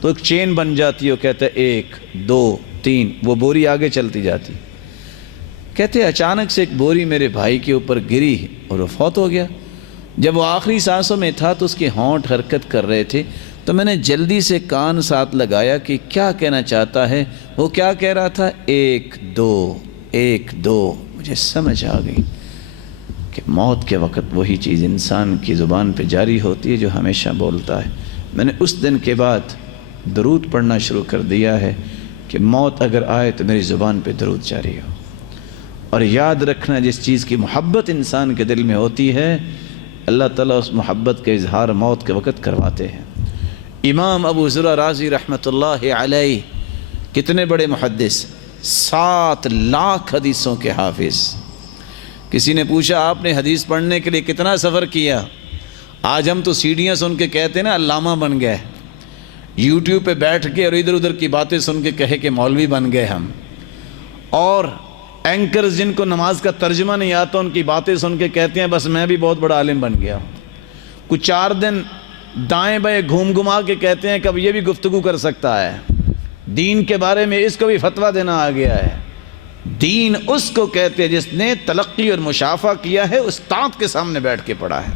تو ایک چین بن جاتی ہے، وہ کہتے ہیں 1 2 3، وہ بوری آگے چلتی جاتی۔ کہتے ہیں اچانک سے ایک بوری میرے بھائی کے اوپر گری اور وہ فوت ہو گیا۔ جب وہ آخری سانسوں میں تھا تو اس کے ہونٹ حرکت کر رہے تھے، تو میں نے جلدی سے کان ساتھ لگایا کہ کیا کہنا چاہتا ہے۔ وہ کیا کہہ رہا تھا؟ 1 2 1 2۔ مجھے سمجھ آ گئی کہ موت کے وقت وہی چیز انسان کی زبان پہ جاری ہوتی ہے جو ہمیشہ بولتا ہے۔ میں نے اس دن کے بعد درود پڑھنا شروع کر دیا ہے کہ موت اگر آئے تو میری زبان پہ درود جاری ہو۔ اور یاد رکھنا، جس چیز کی محبت انسان کے دل میں ہوتی ہے اللہ تعالیٰ اس محبت کا اظہار موت کے وقت کرواتے ہیں۔ امام ابو زرع رازی رحمۃ اللہ علیہ کتنے بڑے محدث، 7 لاکھ حدیثوں کے حافظ۔ کسی نے پوچھا آپ نے حدیث پڑھنے کے لیے کتنا سفر کیا؟ آج ہم تو سیڑھیاں سن کے کہتے ہیں نا علامہ بن گئے، یوٹیوب پہ بیٹھ کے اور ادھر ادھر کی باتیں سن کے کہے کہ مولوی بن گئے ہم، اور اینکرز جن کو نماز کا ترجمہ نہیں آتا ان کی باتیں سن کے کہتے ہیں بس میں بھی بہت بڑا عالم بن گیا۔ کچھ 4 دن دائیں بائیں گھوم گھما کے کہتے ہیں کہ اب یہ بھی گفتگو کر سکتا ہے، دین کے بارے میں اس کو بھی فتویٰ دینا آ گیا ہے۔ دین اس کو کہتے ہیں جس نے تلقی اور مشافہ کیا ہے، استاد کے سامنے بیٹھ کے پڑھا ہے۔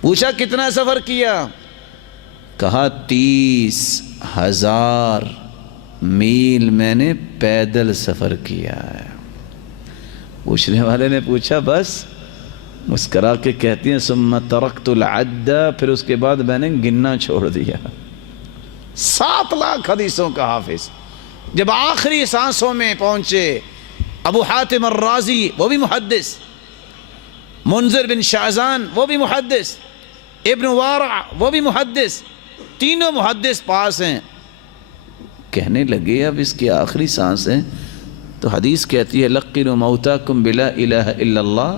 پوچھا کتنا سفر کیا؟ کہا 30,000 میل میں نے پیدل سفر کیا ہے۔ پوچھنے والے نے پوچھا بس؟ مسکرا کے کہتی ہیں ثم ترکت العد، پھر اس کے بعد میں نے گننا چھوڑ دیا۔ 7 لاکھ حدیثوں کا حافظ جب آخری سانسوں میں پہنچے، ابو حاتم الرازی وہ بھی محدث، منذر بن شعزان وہ بھی محدث، ابن وارع وہ بھی محدث، تینوں محدث پاس ہیں، کہنے لگے اب اس کی آخری سانس ہے تو حدیث کہتی ہے لقنوا موتاکم بلا الہ الا اللہ،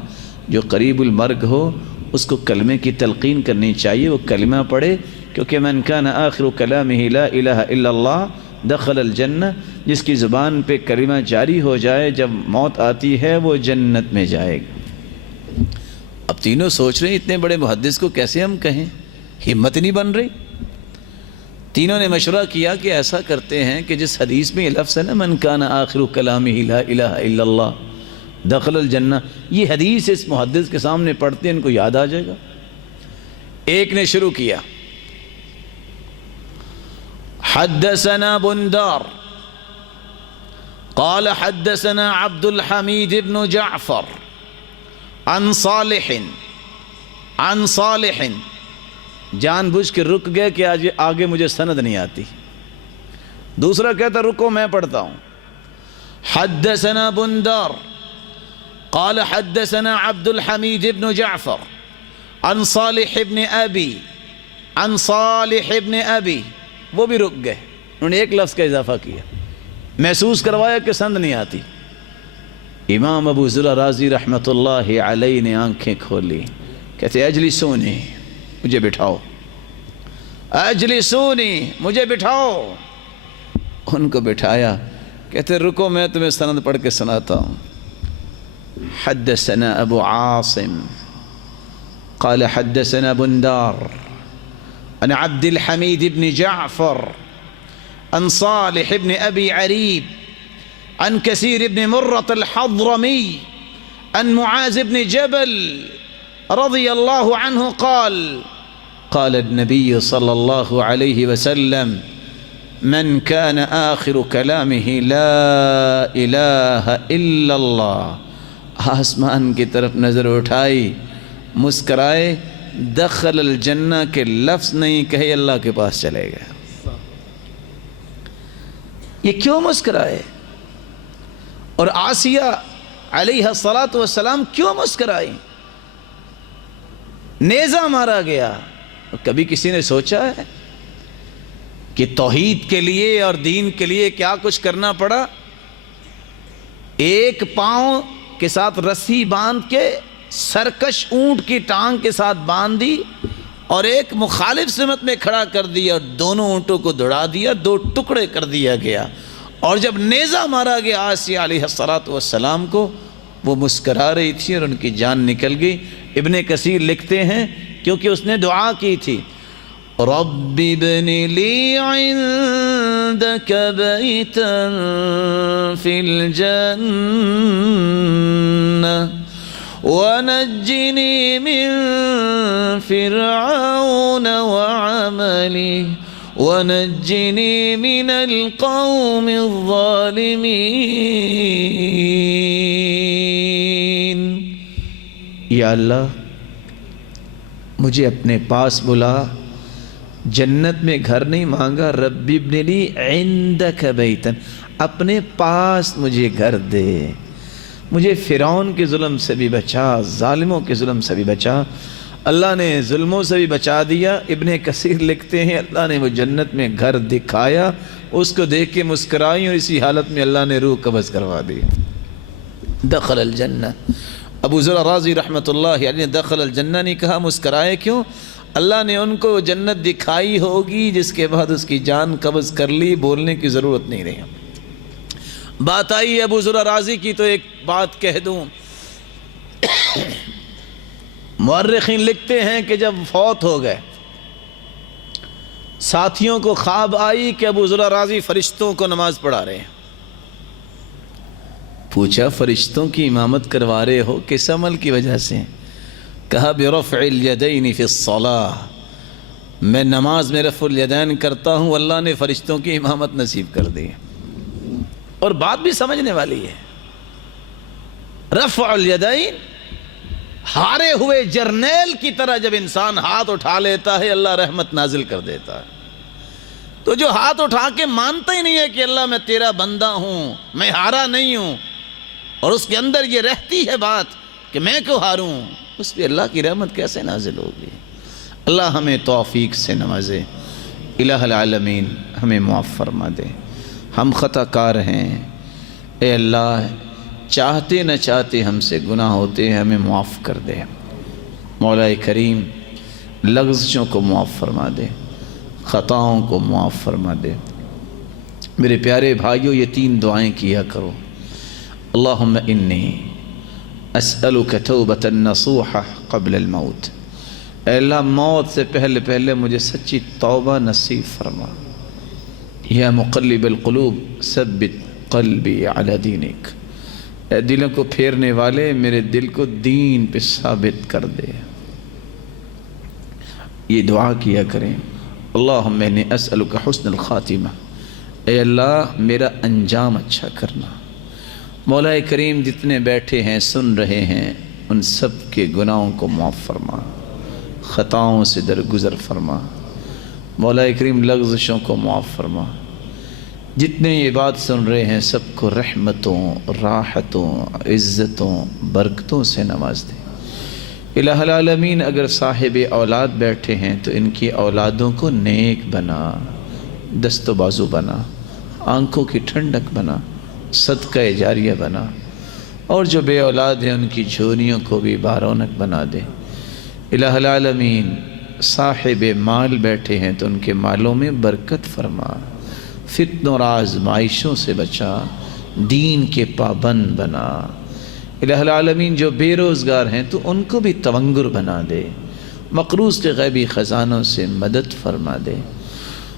جو قریب المرگ ہو اس کو کلمے کی تلقین کرنی چاہیے، وہ کلمہ پڑھے، کیونکہ من کان آخر کلامہ لا الہ الا اللہ دخل الجنہ، جس کی زبان پہ کلمہ جاری ہو جائے جب موت آتی ہے وہ جنت میں جائے گا۔ اب تینوں سوچ رہے ہیں اتنے بڑے محدث کو کیسے ہم کہیں، ہمت نہیں بن رہی۔ تینوں نے مشورہ کیا کہ ایسا کرتے ہیں کہ جس حدیث میں یہ لفظ ہے نا من کان آخر کلامہ لا الہ الا اللہ دخل الجنہ، یہ حدیث اس محدث کے سامنے پڑھتے ہیں ان کو یاد آ جائے گا۔ ایک نے شروع کیا حدثنا بندار قال حدثنا عبد الحمید بن جعفر عن صالح، جان بوجھ کے رک گئے کہ آگے مجھے سند نہیں آتی۔ دوسرا کہتا رکو میں پڑھتا ہوں، حدثنا بندار قال حدثنا عبد الحمید بن جعفر عن صالح بن ابی، وہ بھی رک گئے، انہوں نے ایک لفظ کا اضافہ کیا، محسوس کروایا کہ سند نہیں آتی۔ امام ابو زرع رازی رحمۃ اللہ علیہ نے آنکھیں کھولی، کہتے اجلسونی، مجھے بٹھاؤ، اجلسونی، مجھے بٹھاؤ۔ ان کو بٹھایا، کہتے رکو میں تمہیں سند پڑھ کے سناتا ہوں۔ حدثنا ابو عاصم قال حدثنا بندار عن عبد الحمید بن جعفر عن صالح بن ابی عریب عن کثیر بن مرۃ الحضرمی عن معاذ بن جبل رضی اللہ عنہ قال قال النبی صلی اللہ علیہ وسلم من كان آخر كلامه لا الہ الا اللہ، آسمان کی طرف نظر اٹھائی، مسکرائے، دخل الجنہ کے لفظ نہیں کہے اللہ کے پاس چلے گئے۔ یہ کیوں مسکرائے؟ اور آسیہ علیہ السلام کیوں مسکرائی؟ نیزہ مارا گیا، کبھی کسی نے سوچا ہے کہ توحید کے لیے اور دین کے لیے کیا کچھ کرنا پڑا؟ ایک پاؤں کے ساتھ رسی باندھ کے سرکش اونٹ کی ٹانگ کے ساتھ باندھ دی اور ایک مخالف سمت میں کھڑا کر دیا اور دونوں اونٹوں کو دوڑا دیا، 2 ٹکڑے کر دیا گیا۔ اور جب نیزہ مارا گیا آسیہ علیہ السلام کو، وہ مسکرا رہی تھی اور ان کی جان نکل گئی۔ ابن کثیر لکھتے ہیں کیونکہ اس نے دعا کی تھی رب ابن لی عندک بیتا فی الجنہ ونجنی من فرعون وعملی ونجنی من القوم الظالمین۔ یا اللہ مجھے اپنے پاس بلا، جنت میں گھر نہیں مانگا، رب ابن لی عندک بیتا، اپنے پاس مجھے گھر دے، مجھے فرعون کے ظلم سے بھی بچا، ظالموں کے ظلم سے بھی بچا۔ اللہ نے ظلموں سے بھی بچا دیا۔ ابن کثیر لکھتے ہیں اللہ نے وہ جنت میں گھر دکھایا، اس کو دیکھ کے مسکرائی اور اسی حالت میں اللہ نے روح قبض کروا دی۔ دخل الجنہ، ابو زرع رازی رحمۃ اللہ علیہ نے دخل الجنہ نہیں کہا، مسکرائے کیوں؟ اللہ نے ان کو جنت دکھائی ہوگی جس کے بعد اس کی جان قبض کر لی، بولنے کی ضرورت نہیں رہی۔ بات آئی ابو زرع رازی کی تو ایک بات کہہ دوں، مورخین لکھتے ہیں کہ جب فوت ہو گئے ساتھیوں کو خواب آئی کہ ابو زرع رازی فرشتوں کو نماز پڑھا رہے ہیں۔ پوچھا فرشتوں کی امامت کروا رہے ہو کس عمل کی وجہ سے؟ کہا برفع الیدین فی الصلاۃ، میں نماز میں رفع الیدین کرتا ہوں، اللہ نے فرشتوں کی امامت نصیب کر دی۔ اور بات بھی سمجھنے والی ہے، رفع الیدین ہارے ہوئے جرنیل کی طرح جب انسان ہاتھ اٹھا لیتا ہے اللہ رحمت نازل کر دیتا ہے۔ تو جو ہاتھ اٹھا کے مانتا ہی نہیں ہے کہ اللہ میں تیرا بندہ ہوں، میں ہارا نہیں ہوں، اور اس کے اندر یہ رہتی ہے بات کہ میں کیوں ہاروں، اس پہ اللہ کی رحمت کیسے نازل ہوگی؟ اللہ ہمیں توفیق سے نوازے۔ الہ العالمین ہمیں معاف فرما دے، ہم خطا کار ہیں، اے اللہ چاہتے نہ چاہتے ہم سے گناہ ہوتے ہیں، ہمیں معاف کر دے۔ مولا کریم لغزشوں کو معاف فرما دے، خطاؤں کو معاف فرما دے۔ میرے پیارے بھائیوں، یہ 3 دعائیں کیا کرو۔ اللہم انی اسألک توبۃ نصوحہ قبل الموت، اے اللہ موت سے پہلے مجھے سچی توبہ نصیب فرما۔ یا مقلب القلوب ثبت قلبی علی دینک، اے دلوں کو پھیرنے والے میرے دل کو دین پہ ثابت کر دے۔ یہ دعا کیا کریں۔ اللہم انی اسألک حسن الخاتمہ، اے اللہ میرا انجام اچھا کرنا۔ مولا کریم جتنے بیٹھے ہیں سن رہے ہیں ان سب کے گناہوں کو معاف فرما، خطاؤں سے درگزر فرما۔ مولا کریم لغزشوں کو معاف فرما۔ جتنے یہ بات سن رہے ہیں سب کو رحمتوں، راحتوں، عزتوں، برکتوں سے نواز دے۔ الہ العالمین اگر صاحب اولاد بیٹھے ہیں تو ان کی اولادوں کو نیک بنا، دست و بازو بنا، آنکھوں کی ٹھنڈک بنا، صدقہ جاریہ بنا، اور جو بے اولاد ہیں ان کی جھولیوں کو بھی بارونق بنا دے۔ الہ العالمین صاحب مال بیٹھے ہیں تو ان کے مالوں میں برکت فرما، فتنوں اور آزمائشوں سے بچا، دین کے پابند بنا۔ الہ العالمین جو بے روزگار ہیں تو ان کو بھی تونگر بنا دے، مقروض کے غیبی خزانوں سے مدد فرما دے۔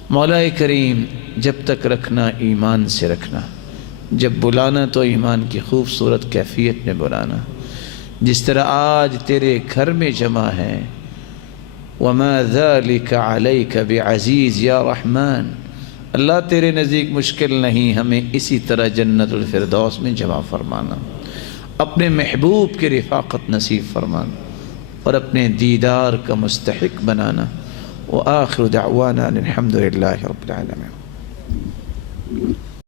مولا کریم جب تک رکھنا ایمان سے رکھنا، جب بلانا تو ایمان کی خوبصورت کیفیت میں بلانا، جس طرح آج تیرے گھر میں جمع ہے۔ وَمَا ذَلِكَ عَلَيْكَ بِعَزِيزِ یا رحمن، اللہ تیرے نزدیک مشکل نہیں، ہمیں اسی طرح جنت الفردوس میں جمع فرمانا، اپنے محبوب کی رفاقت نصیب فرمانا، اور اپنے دیدار کا مستحق بنانا۔ وآخر دعوانا الحمد للہ رب العالمین۔